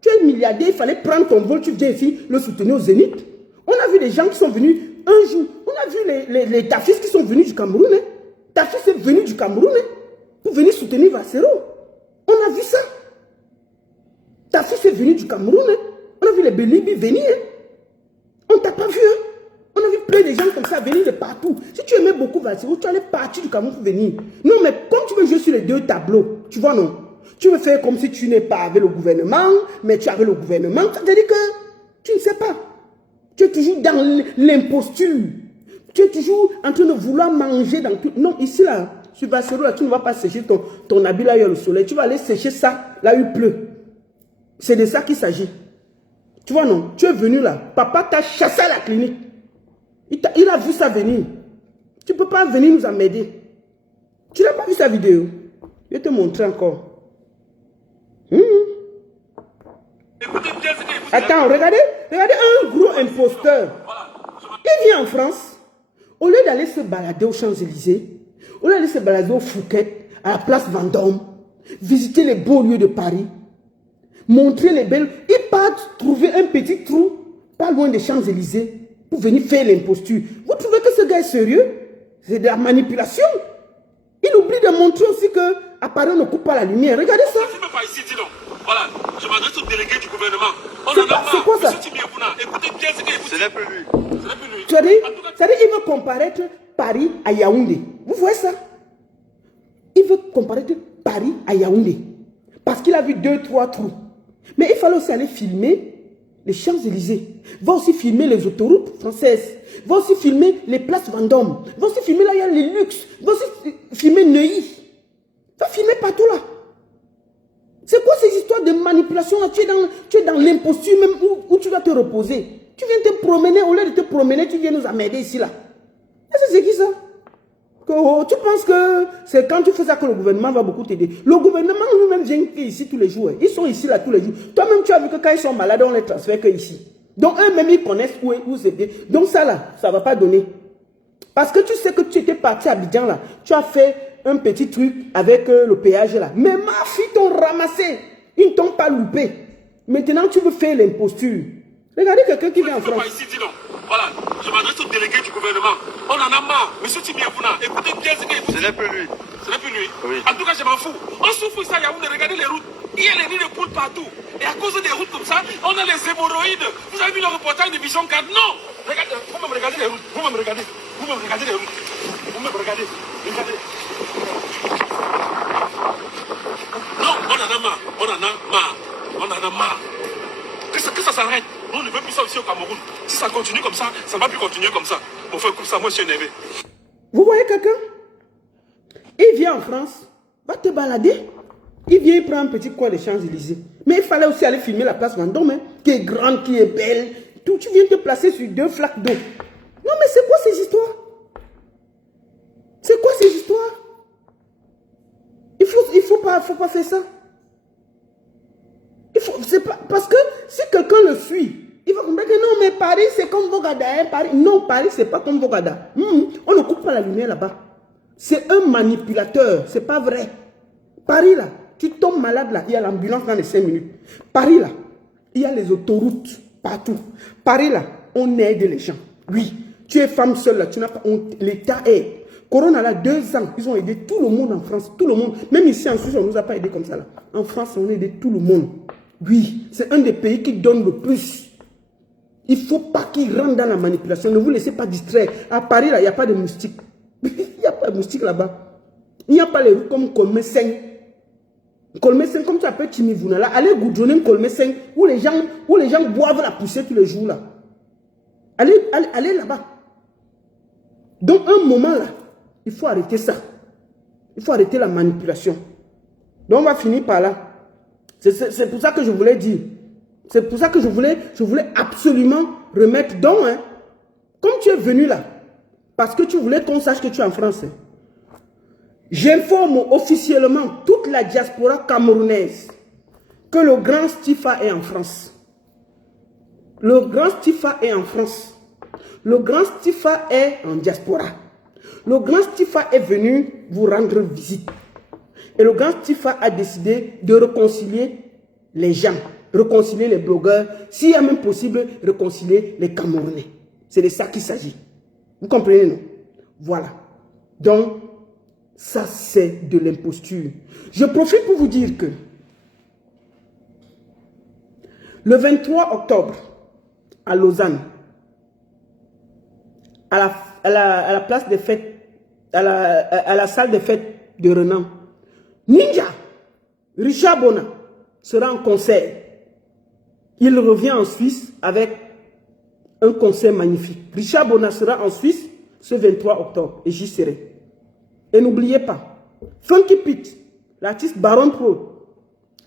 tu es milliardaire, il fallait prendre ton vol, tu viens ici le soutenir au zénith. On a vu des gens qui sont venus un jour. On a vu les Tafis qui sont venus du Cameroun. Hein. Tafis est venu du Cameroun hein, pour venir soutenir Vassero. On a vu ça. Tafis est venu du Cameroun. Hein. On a vu les Bélibi venir. Hein. On ne t'a pas vu. Hein. On a vu plein de gens comme ça venir de partout. Si tu aimais beaucoup Vassero, tu allais partir du Cameroun pour venir. Non, mais comme tu veux jouer sur les deux tableaux, tu vois, non? Tu veux faire comme si tu n'es pas avec le gouvernement, mais tu es avec le gouvernement. Ça veut dire que tu ne sais pas. Tu es toujours dans l'imposture. Tu es toujours en train de vouloir manger dans tout. Non, ici, là, sur Vassero, là, tu ne vas pas sécher ton habit là où il y a le soleil. Tu vas aller sécher ça là où il pleut. C'est de ça qu'il s'agit. Tu vois, non? Tu es venu là. Papa t'a chassé à la clinique. Il a vu ça venir. Tu ne peux pas venir nous emmerder. Tu n'as pas vu sa vidéo? Je vais te montrer encore. Attends, regardez un gros imposteur. Il vient en France. Au lieu d'aller se balader aux Champs-Élysées, au lieu d'aller se balader au Fouquet, à la place Vendôme, visiter les beaux lieux de Paris, montrer les belles... Il part trouver un petit trou, pas loin des Champs-Élysées, pour venir faire l'imposture. Vous trouvez que ce gars est sérieux? C'est de la manipulation. Il oublie de montrer aussi que à Paris, on ne coupe pas la lumière. Regardez ça. Pas ici, dis donc. Voilà, je m'adresse au délégué du gouvernement. C'est quoi ça? Écoutez bien ce qu'il vous dit. Ce n'est plus lui. Ce n'est plus lui. Tu as dit, c'est-à-dire qu'il veut comparaître Paris à Yaoundé. Vous voyez ça? Il veut comparaître Paris à Yaoundé. Parce qu'il a vu 2-3 trous. Mais il fallait aussi aller filmer les Champs-Élysées. Va aussi filmer les autoroutes françaises. Va aussi filmer les places Vendôme. Va aussi filmer là où il y a les luxes. Va aussi filmer Neuilly. Va filmer partout là. C'est quoi ces histoires de manipulation là? Tu es dans l'imposture même où tu vas te reposer. Tu viens te promener, au lieu de te promener, tu viens nous emmerder ici là. C'est qui ça? Tu penses que c'est quand tu fais ça que le gouvernement va beaucoup t'aider? Le gouvernement lui-même vient ici tous les jours. Ils sont ici là tous les jours. Toi-même tu as vu que quand ils sont malades, on les transfère que ici. Donc eux-mêmes ils connaissent où c'est bien. Donc ça là, ça ne va pas donner. Parce que tu sais que tu étais parti à Abidjan là. Tu as fait un petit truc avec le péage là. Mais ma fille t'ont ramassé. Ils ne t'ont pas loupé. Maintenant tu veux faire l'imposture. Regardez quelqu'un qui vient en France. Ici, dis donc. Voilà, je m'adresse au délégué du gouvernement. On en a marre. Monsieur Timiafouna, écoutez bien ce qu'il vous dit. Ce n'est plus lui. Ce n'est plus lui. Oui. En tout cas, je m'en fous. On souffre ici à Yaoundé, regardez les routes. Il y a les nids de poules partout. Et à cause des routes comme ça, on a les hémorroïdes. Vous avez vu le reportage de Vision 4? Non. Regardez, vous-même regardez les routes. Vous-même regardez. Vous-même regardez les routes. Vous-même regardez. Regardez. Non, on en a marre. On en a marre. On en a marre. Que ça s'arrête. Nous, on ne veut plus ça aussi au Cameroun. Si ça continue comme ça, ça ne va plus continuer comme ça. Mon frère, comme ça, moi, je suis énervé. Vous voyez quelqu'un? Il vient en France, va te balader. Il vient, il prend un petit coin des Champs-Élysées. Mais il fallait aussi aller filmer la place Vendôme, hein, qui est grande, qui est belle. Tout, tu viens te placer sur 2 flaques d'eau. Non, mais c'est quoi ces histoires? C'est quoi ces histoires? Il faut pas faire ça. C'est pas, parce que si quelqu'un le suit, il va comprendre que non, mais Paris, c'est comme Bogada. Hein, Paris. Non, Paris, c'est pas comme Bogada. On ne coupe pas la lumière là-bas. C'est un manipulateur. C'est pas vrai. Paris, là, tu tombes malade, là, il y a l'ambulance dans les 5 minutes. Paris, là, il y a les autoroutes partout. Paris, là, on aide les gens. Oui, tu es femme seule, là, tu n'as pas... L'État aide. Corona, là, 2 ans, ils ont aidé tout le monde en France. Tout le monde. Même ici, en Suisse, on ne nous a pas aidé comme ça, là. En France, on a aidé tout le monde. Oui, c'est un des pays qui donne le plus. Il ne faut pas qu'ils rentrent dans la manipulation. Ne vous laissez pas distraire. À Paris, là, il n'y a pas de moustiques. Il n'y a pas de moustiques là-bas. Il n'y a pas les rues comme Colmé-Seng. Colmé-Seng, comme tu appelles Timivouna, là. Allez goudronner Colmé-Seng, où les gens boivent la poussière tous les jours, là. Allez là-bas. Donc, un moment, là, il faut arrêter ça. Il faut arrêter la manipulation. Donc, on va finir par là. C'est pour ça que je voulais dire. C'est pour ça que je voulais absolument remettre donc, hein. Comme tu es venu là, parce que tu voulais qu'on sache que tu es en France. J'informe officiellement toute la diaspora camerounaise que le grand Stifa est en France. Le grand Stifa est en France. Le grand Stifa est en diaspora. Le grand Stifa est venu vous rendre visite. Et le grand Stifa a décidé de réconcilier les gens, réconcilier les blogueurs, s'il y a même possible, réconcilier les Camerounais. C'est de ça qu'il s'agit. Vous comprenez, non? Voilà. Donc, ça, c'est de l'imposture. Je profite pour vous dire que le 23 octobre, à Lausanne, à la place des fêtes, à la salle des fêtes de Renan, Ninja, Richard Bona, sera en concert. Il revient en Suisse avec un concert magnifique. Richard Bona sera en Suisse ce 23 octobre et j'y serai. Et n'oubliez pas, Funky Pete, l'artiste Baron Pro,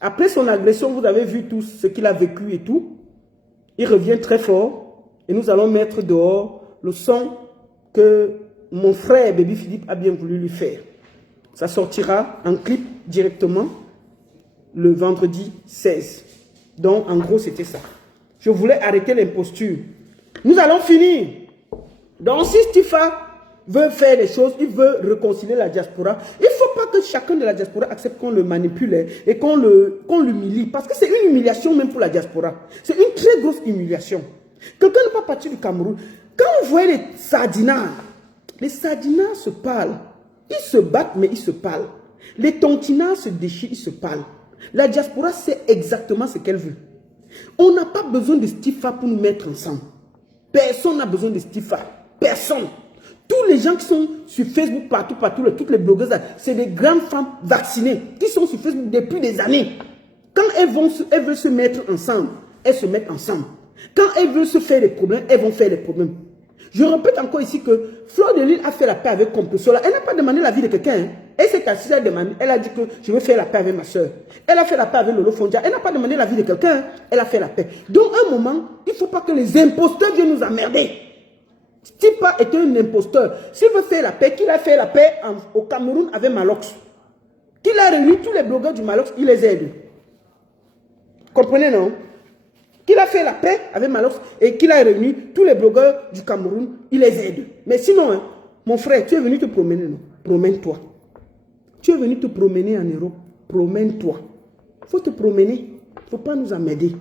après son agression, vous avez vu tout ce qu'il a vécu et tout, il revient très fort et nous allons mettre dehors le son que mon frère Baby Philippe a bien voulu lui faire. Ça sortira en clip directement le vendredi 16. Donc, en gros, c'était ça. Je voulais arrêter l'imposture. Nous allons finir. Donc, si Stifa veut faire des choses, il veut réconcilier la diaspora, il ne faut pas que chacun de la diaspora accepte qu'on le manipule et qu'on l'humilie. Parce que c'est une humiliation même pour la diaspora. C'est une très grosse humiliation. Quelqu'un n'est pas parti du Cameroun. Quand vous voyez les sardinards se parlent. Ils se battent, mais ils se parlent. Les tontinards se déchirent, ils se parlent. La diaspora sait exactement ce qu'elle veut. On n'a pas besoin de Stifa pour nous mettre ensemble. Personne n'a besoin de Stifa. Personne. Tous les gens qui sont sur Facebook, partout, toutes les blogueuses, c'est des grandes femmes vaccinées qui sont sur Facebook depuis des années. Quand elles veulent se mettre ensemble, elles se mettent ensemble. Quand elles veulent se faire des problèmes, elles vont faire des problèmes. Je répète encore ici que Fleur de Lille a fait la paix avec Compressola. Elle n'a pas demandé la vie de quelqu'un. Hein. Elle s'est assise, elle a dit que je vais faire la paix avec ma soeur. Elle a fait la paix avec Lolo Fondia. Elle n'a pas demandé la vie de quelqu'un. Hein. Elle a fait la paix. Donc, à un moment, il ne faut pas que les imposteurs viennent nous emmerder. Stipa est un imposteur. S'il veut faire la paix, qu'il a fait la paix au Cameroun avec Malox. Qu'il a réuni tous les blogueurs du Malox, il les aide. Comprenez, non? Qu'il a fait la paix avec Malox et qu'il a réuni tous les blogueurs du Cameroun, il les aide. Mais sinon, hein, mon frère, tu es venu te promener, non? Promène-toi. Tu es venu te promener en Europe, promène-toi. Il faut te promener. Il ne faut pas nous emmerder.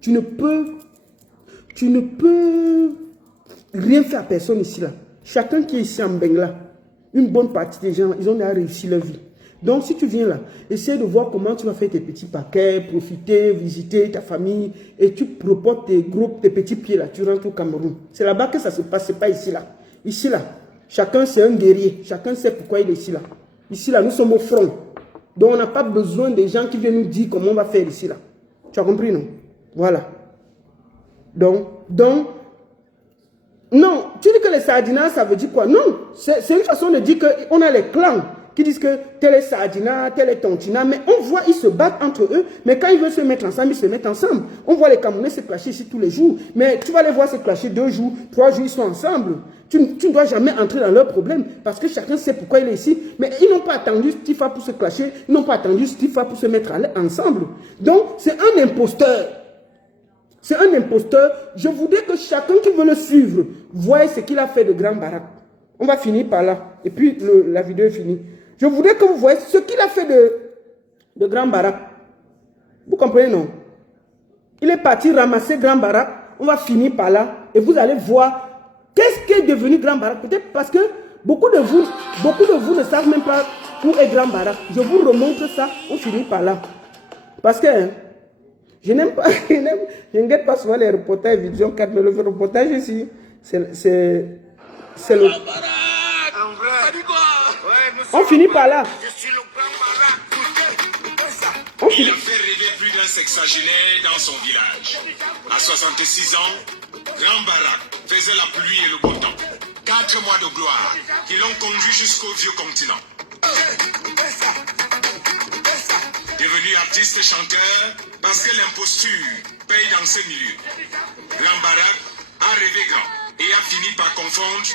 Tu ne peux rien faire à personne ici, là. Chacun qui est ici en Bengla, une bonne partie des gens, ils ont déjà réussi leur vie. Donc, si tu viens là, essaie de voir comment tu vas faire tes petits paquets, profiter, visiter ta famille, et tu proportes tes groupes, tes petits pieds là, tu rentres au Cameroun. C'est là-bas que ça se passe, c'est pas ici là. Ici là, chacun c'est un guerrier, chacun sait pourquoi il est ici là. Ici là, nous sommes au front. Donc, on n'a pas besoin des gens qui viennent nous dire comment on va faire ici là. Tu as compris, non? Voilà. Donc, non, tu dis que les sardinats, ça veut dire quoi? Non, c'est une façon de dire qu'on a les clans qui disent que tel est sardinat, tel est tontina, mais on voit, ils se battent entre eux, mais quand ils veulent se mettre ensemble, ils se mettent ensemble. On voit les Camerounais se clasher ici tous les jours, mais tu vas les voir se clasher 2 jours, 3 jours, ils sont ensemble. Tu ne dois jamais entrer dans leurs problèmes, parce que chacun sait pourquoi il est ici, mais ils n'ont pas attendu Stifa pour se clasher, ils n'ont pas attendu Stifa pour se mettre ensemble. Donc, c'est un imposteur. C'est un imposteur. Je voudrais que chacun qui veut le suivre voie ce qu'il a fait de Grand Barak. On va finir par là. Et puis, la vidéo est finie. Je voudrais que vous voyez ce qu'il a fait de Grand Barak. Vous comprenez, non? Il est parti ramasser Grand Barak. On va finir par là. Et vous allez voir qu'est-ce qui est devenu Grand Barak. Peut-être parce que beaucoup de vous ne savent même pas où est Grand Barak. Je vous remontre ça. On finit par là. Parce que... je n'aime pas, je ne guette pas souvent les reportages Vision 4, mais le reportage ici, c'est le... On finit par là. Il a fait rêver plus d'un sexagénaire dans son village. À 66 ans, Grand Barak faisait la pluie et le beau temps. 4 mois de gloire qui l'ont conduit jusqu'au vieux continent. Devenu artiste et chanteur, parce que l'imposture paye dans ce milieu. Grand Barak a rêvé grand. et a fini par confondre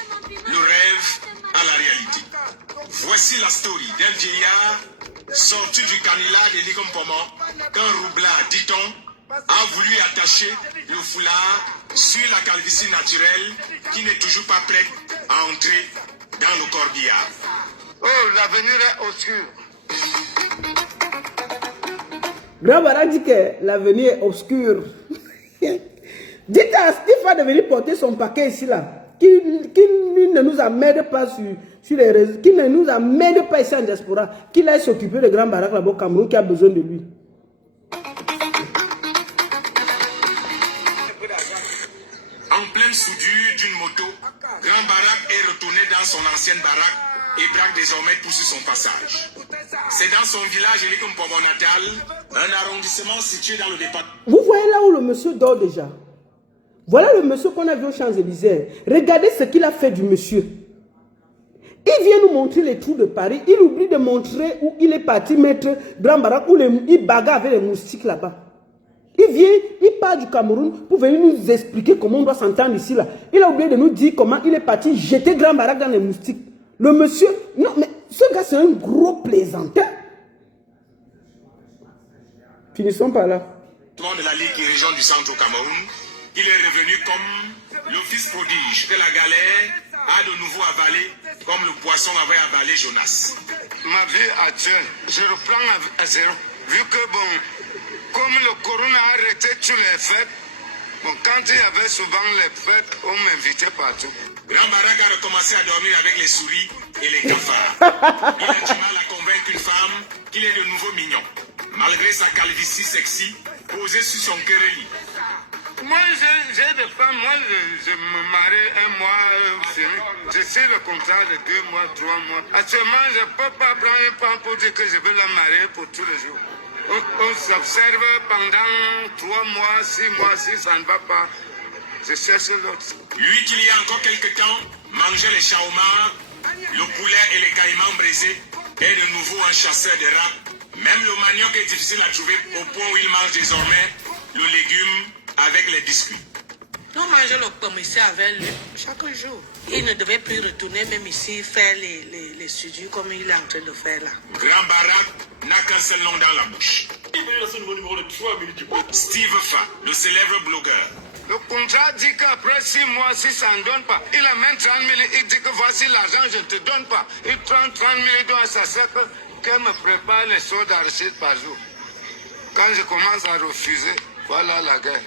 le rêve à la réalité. Voici la story d'un vieillard sorti du canilard de Likompomo quand Roubla, dit-on, a voulu attacher le foulard sur la calvitie naturelle qui n'est toujours pas prête à entrer dans le corbillard. Oh, l'avenir est obscur. Grand Barak dit que l'avenir est obscur. Dites à Steve de venir porter son paquet ici là. Qui ne nous amène pas sur les réseaux, qui ne nous amène pas ici en diaspora, qui aille s'occuper de Grand Barak là-bas au Cameroun qui a besoin de lui. En pleine soudure d'une moto, Grand Barak est retourné dans son ancienne baraque et braque désormais poursuit son passage. C'est dans son village Likompomo natal, un arrondissement situé dans le département. Vous voyez là où le monsieur dort déjà. Voilà le monsieur qu'on a vu aux Champs-Élysées. Regardez ce qu'il a fait du monsieur. Il vient nous montrer les trous de Paris. Il oublie de montrer où il est parti mettre Grand Barak, où il bagarre avec les moustiques là-bas. Il vient, il part du Cameroun pour venir nous expliquer comment on doit s'entendre ici là. Il a oublié de nous dire comment il est parti jeter Grand Barak dans les moustiques. Le monsieur, non mais ce gars c'est un gros plaisanteur. Finissons par là. De la Ligue et région du centre au Cameroun, il est revenu comme l'office prodige que la galère a de nouveau avalé comme le poisson avait avalé Jonas. Ma vie actuelle, je reprends à zéro. Vu que bon, comme le corona a arrêté toutes les fêtes, bon, quand il y avait souvent les fêtes, on m'invitait partout. Grand Barak a recommencé à dormir avec les souris et les cafards. Il a du mal à convaincre une femme qu'il est de nouveau mignon, malgré sa calvitie sexy posée sur son querelli. Moi, j'ai des femmes, moi, je me marie un mois, je sais le contrat de 2 mois, 3 mois. Actuellement, je ne peux pas prendre une femme pour dire que je vais la marier pour tous les jours. On s'observe pendant 3 mois, 6 mois, si ça ne va pas, je cherche l'autre. Lui qui il y a encore quelques temps mangeait les shawarma, le poulet et les caïmans brisés, est de nouveau un chasseur de rats. Même le manioc est difficile à trouver au point où il mange désormais le légume avec les biscuits. Nous mangeons le pomme ici avec lui chaque jour. Il ne devait plus retourner même ici faire les sujets comme il est en train de faire là. Grand Barak n'a qu'un seul nom dans la bouche. Steve Fa, le célèbre blogueur. Le contrat dit qu'après 6 mois, si ça ne donne pas, il amène 30 000, il dit que voici l'argent, je ne te donne pas. Il prend 30 000 dollars, ça sert qu'elle me prépare les sauts d'arachide par jour. Quand je commence à refuser, voilà la guerre.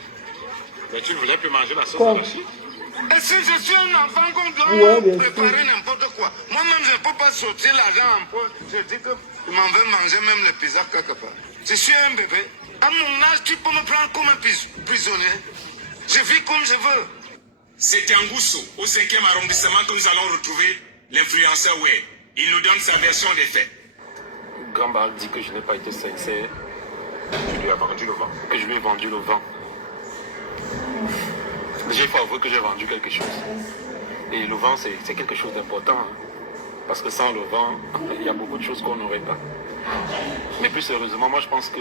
Mais tu ne voulais plus manger la sauce Quoi? d'arachide? Et si je suis un enfant qu'on doit Ouais, préparer n'importe quoi, moi-même je ne peux pas sortir l'argent en poche. Je dis que je m'en vais manger même le pizza quelque part. Je suis un bébé. À mon âge, tu peux me prendre comme un prisonnier. Je vis comme je veux. C'est Angousso, au 5e arrondissement, que nous allons retrouver l'influenceur web. Il nous donne sa version des faits. Grand Barak dit que je n'ai pas été sincère. Je lui ai vendu le vent. Que je lui ai vendu le vent. Déjà, il faut avouer que j'ai vendu quelque chose. Et le vent, c'est quelque chose d'important. Hein. Parce que sans le vent, il y a beaucoup de choses qu'on n'aurait pas. Mais plus sérieusement, moi je pense que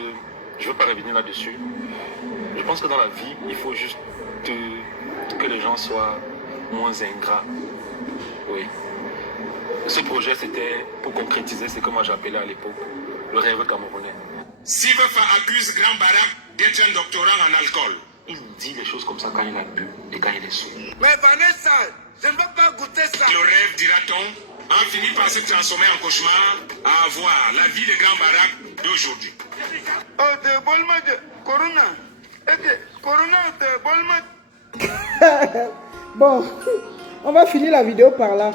je ne veux pas revenir là-dessus. Je pense que dans la vie, il faut juste que les gens soient moins ingrats. Oui. Ce projet, c'était pour concrétiser ce que moi j'appelais à l'époque le rêve camerounais. Sivefa accuse Grand Barak d'être un doctorant en alcool. Il dit des choses comme ça quand il a bu et quand il est sous. Mais Vanessa, je ne veux pas goûter ça. Le rêve, dira-t-on, a fini par se transformer en cauchemar à avoir la vie de Grand Barak d'aujourd'hui. Oh, de Bolma de Corona. Corona de Bolma. Bon, on va finir la vidéo par là.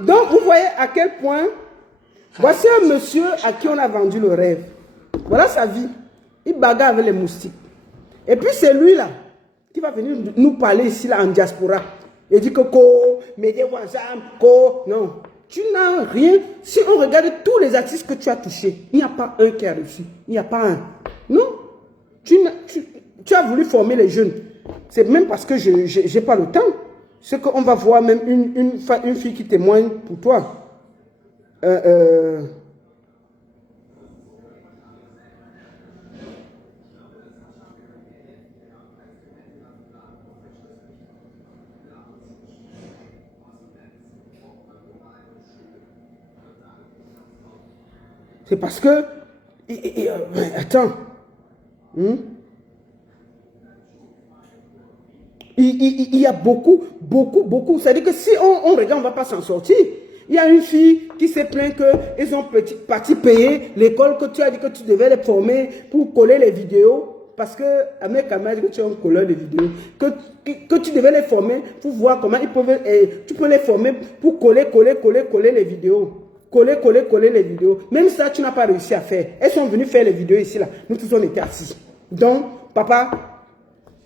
Donc, vous voyez à quel point, voici un monsieur à qui on a vendu le rêve. Voilà sa vie. Il bagarre avec les moustiques. Et puis c'est lui là, qui va venir nous parler ici là en diaspora. Il dit que non. Tu n'as rien. Si on regarde tous les artistes que tu as touchés, il n'y a pas un qui a réussi. Il n'y a pas un. Non. Tu as voulu former les jeunes. C'est même parce que je n'ai pas le temps. C'est qu'on va voir même une fille qui témoigne pour toi. C'est parce que... attends. Il y a beaucoup. C'est-à-dire que si on regarde, on ne va pas s'en sortir. Il y a une fille qui s'est plaint qu'ils ont parti payer l'école que tu as dit que tu devais les former pour coller les vidéos. Parce que Ahmed Kama dit que tu es un colleur de vidéos. Que tu devais les former pour voir comment ils peuvent... tu peux les former pour coller les vidéos. Coller les vidéos. Même ça, tu n'as pas réussi à faire. Elles sont venues faire les vidéos ici, là. Nous tous, on était assis. Donc, papa,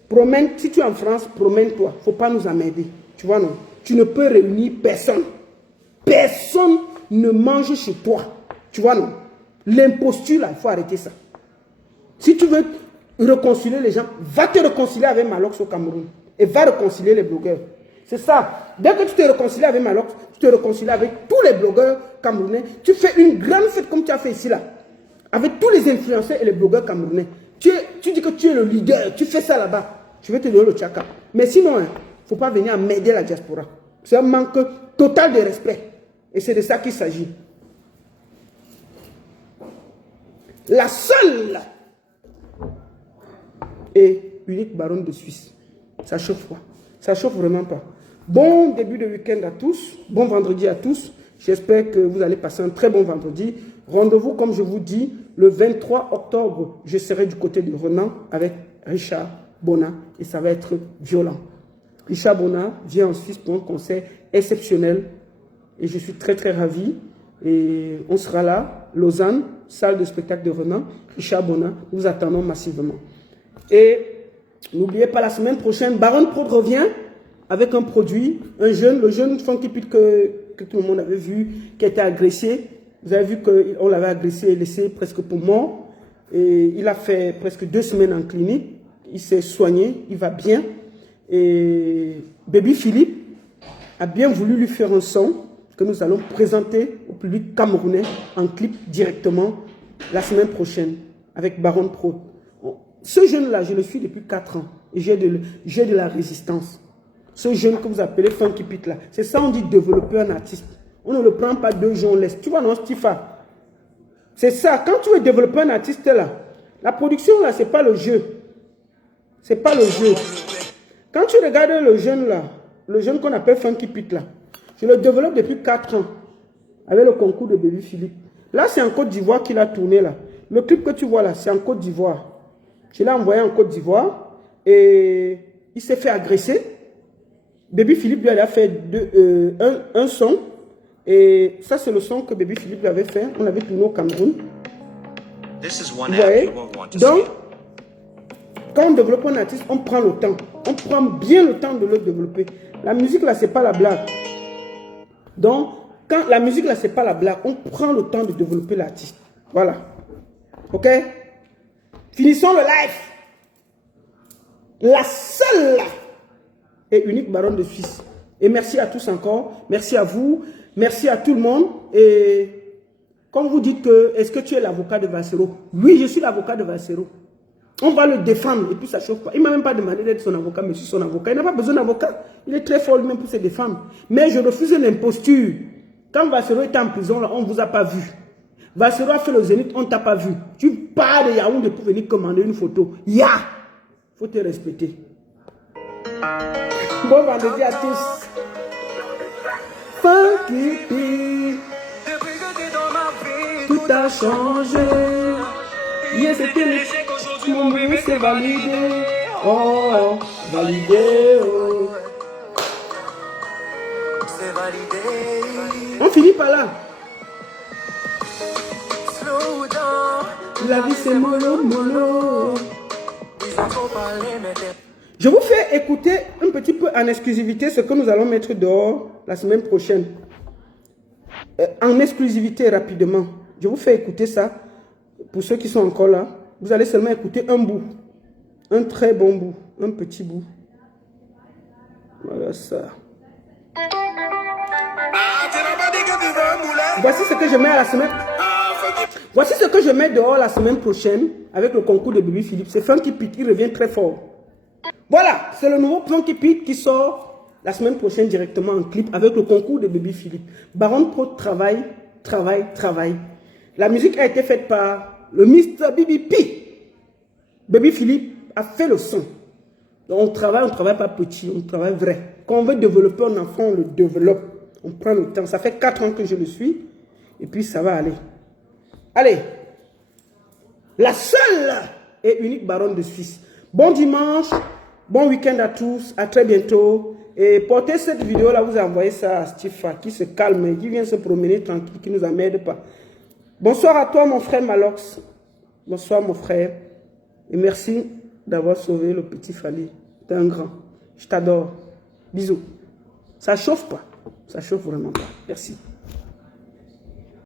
promène, si tu es en France, promène-toi. Il ne faut pas nous emmerder. Tu vois, non? Tu ne peux réunir personne. Personne ne mange chez toi. Tu vois, non? L'imposture, là, il faut arrêter ça. Si tu veux réconcilier les gens, va te réconcilier avec Malox au Cameroun. Et va réconcilier les blogueurs. C'est ça. Dès que tu te réconcilies avec Malox, tu te réconcilies avec tous les blogueurs camerounais. Tu fais une grande fête comme tu as fait ici, là. Avec tous les influenceurs et les blogueurs camerounais. Tu dis que tu es le leader. Tu fais ça là-bas. Je vais te donner le tchaka. Mais sinon, il ne faut pas venir m'aider la diaspora. C'est un manque total de respect. Et c'est de ça qu'il s'agit. La seule et unique baronne de Suisse. Ça chauffe pas. Ça chauffe vraiment pas. Bon début de week-end à tous. Bon vendredi à tous. J'espère que vous allez passer un très bon vendredi. Rendez-vous, comme je vous dis, le 23 octobre. Je serai du côté de Renan avec Richard Bona. Et ça va être violent. Richard Bona vient en Suisse pour un concert exceptionnel. Et je suis très très ravi. Et on sera là, Lausanne, salle de spectacle de Renan. Richard Bona, nous vous attendons massivement. Et n'oubliez pas, la semaine prochaine, Baron Prod revient avec un produit, le jeune Funky Pit que tout le monde avait vu, qui a été agressé. Vous avez vu qu'on l'avait agressé et laissé presque pour mort. Et il a fait presque 2 semaines en clinique. Il s'est soigné, il va bien. Et Baby Philippe a bien voulu lui faire un son que nous allons présenter au public camerounais en clip directement la semaine prochaine avec Baron Prod. Ce jeune-là, je le suis depuis 4 ans et j'ai de la résistance. Ce jeune que vous appelez Funky Pit là, c'est ça on dit développer un artiste. On ne le prend pas 2 jours, on laisse. Tu vois, non, Stifa? C'est ça. Quand tu veux développer un artiste là, la production là, c'est pas le jeu. C'est pas le jeu. Quand tu regardes le jeune là, le jeune qu'on appelle Funky Pit là, je le développe depuis 4 ans avec le concours de Baby Philippe. Là, c'est en Côte d'Ivoire qu'il a tourné là. Le clip que tu vois là, c'est en Côte d'Ivoire. Je l'ai envoyé en Côte d'Ivoire et il s'est fait agresser. Baby Philippe lui a fait un son. Et ça, c'est le son que Baby Philippe lui avait fait. On l'avait tourné au Cameroun. Vous voyez? Donc, quand on développe un artiste, on prend le temps. On prend bien le temps de le développer. La musique, là, c'est pas la blague. Donc, quand la musique, là, c'est pas la blague, on prend le temps de développer l'artiste. Voilà. OK? Finissons le live. La seule et unique baronne de Suisse. Et merci à tous encore. Merci à vous. Merci à tout le monde. Et comme vous dites que, est-ce que tu es l'avocat de Valsero? Oui, je suis l'avocat de Valsero. On va le défendre et puis ça chauffe pas. Il ne m'a même pas demandé d'être son avocat, mais je suis son avocat. Il n'a pas besoin d'avocat. Il est très fort lui-même pour se défendre. Mais je refuse l'imposture. Quand Valsero était en prison, là, on ne vous a pas vu. Valsero a fait le zénith, on ne t'a pas vu. Tu pars de Yaoundé pour venir commander une photo. Ya! Faut te respecter. Bon vendredi à tous. Funky Pit. Tout a changé. Hier c'était le moment, c'est validé. Oh, validé. Oh. C'est validé. On finit par là. La vie c'est mollo, mollo. Je vous fais écouter un petit peu en exclusivité ce que nous allons mettre dehors la semaine prochaine. En exclusivité rapidement. Je vous fais écouter ça. Pour ceux qui sont encore là, vous allez seulement écouter un bout. Un très bon bout. Un petit bout. Voilà ça. Voici ce que je mets à la semaine. Voici ce que je mets dehors la semaine prochaine avec le concours de Baby Philippe. C'est Funky Pit, il revient très fort. Voilà, c'est le nouveau Funky Pit qui sort la semaine prochaine directement en clip avec le concours de Baby Philippe. Baron Prod travaille. La musique a été faite par le Mr. BBP. Baby Philippe a fait le son. Donc on ne travaille pas petit, on travaille vrai. Quand on veut développer un enfant, on le développe. On prend le temps. Ça fait 4 ans que je le suis. Et puis ça va aller. Allez. La seule et unique baronne de Suisse. Bon dimanche. Bon week-end à tous. À très bientôt. Et portez cette vidéo-là. Vous envoyez ça à Stifa qui se calme, qui vient se promener tranquille, qui ne nous emmerde pas. Bonsoir à toi, mon frère Malox. Bonsoir, mon frère. Et merci d'avoir sauvé le petit Fali. T'es un grand. Je t'adore. Bisous. Ça chauffe pas. Ça chauffe vraiment pas. Merci.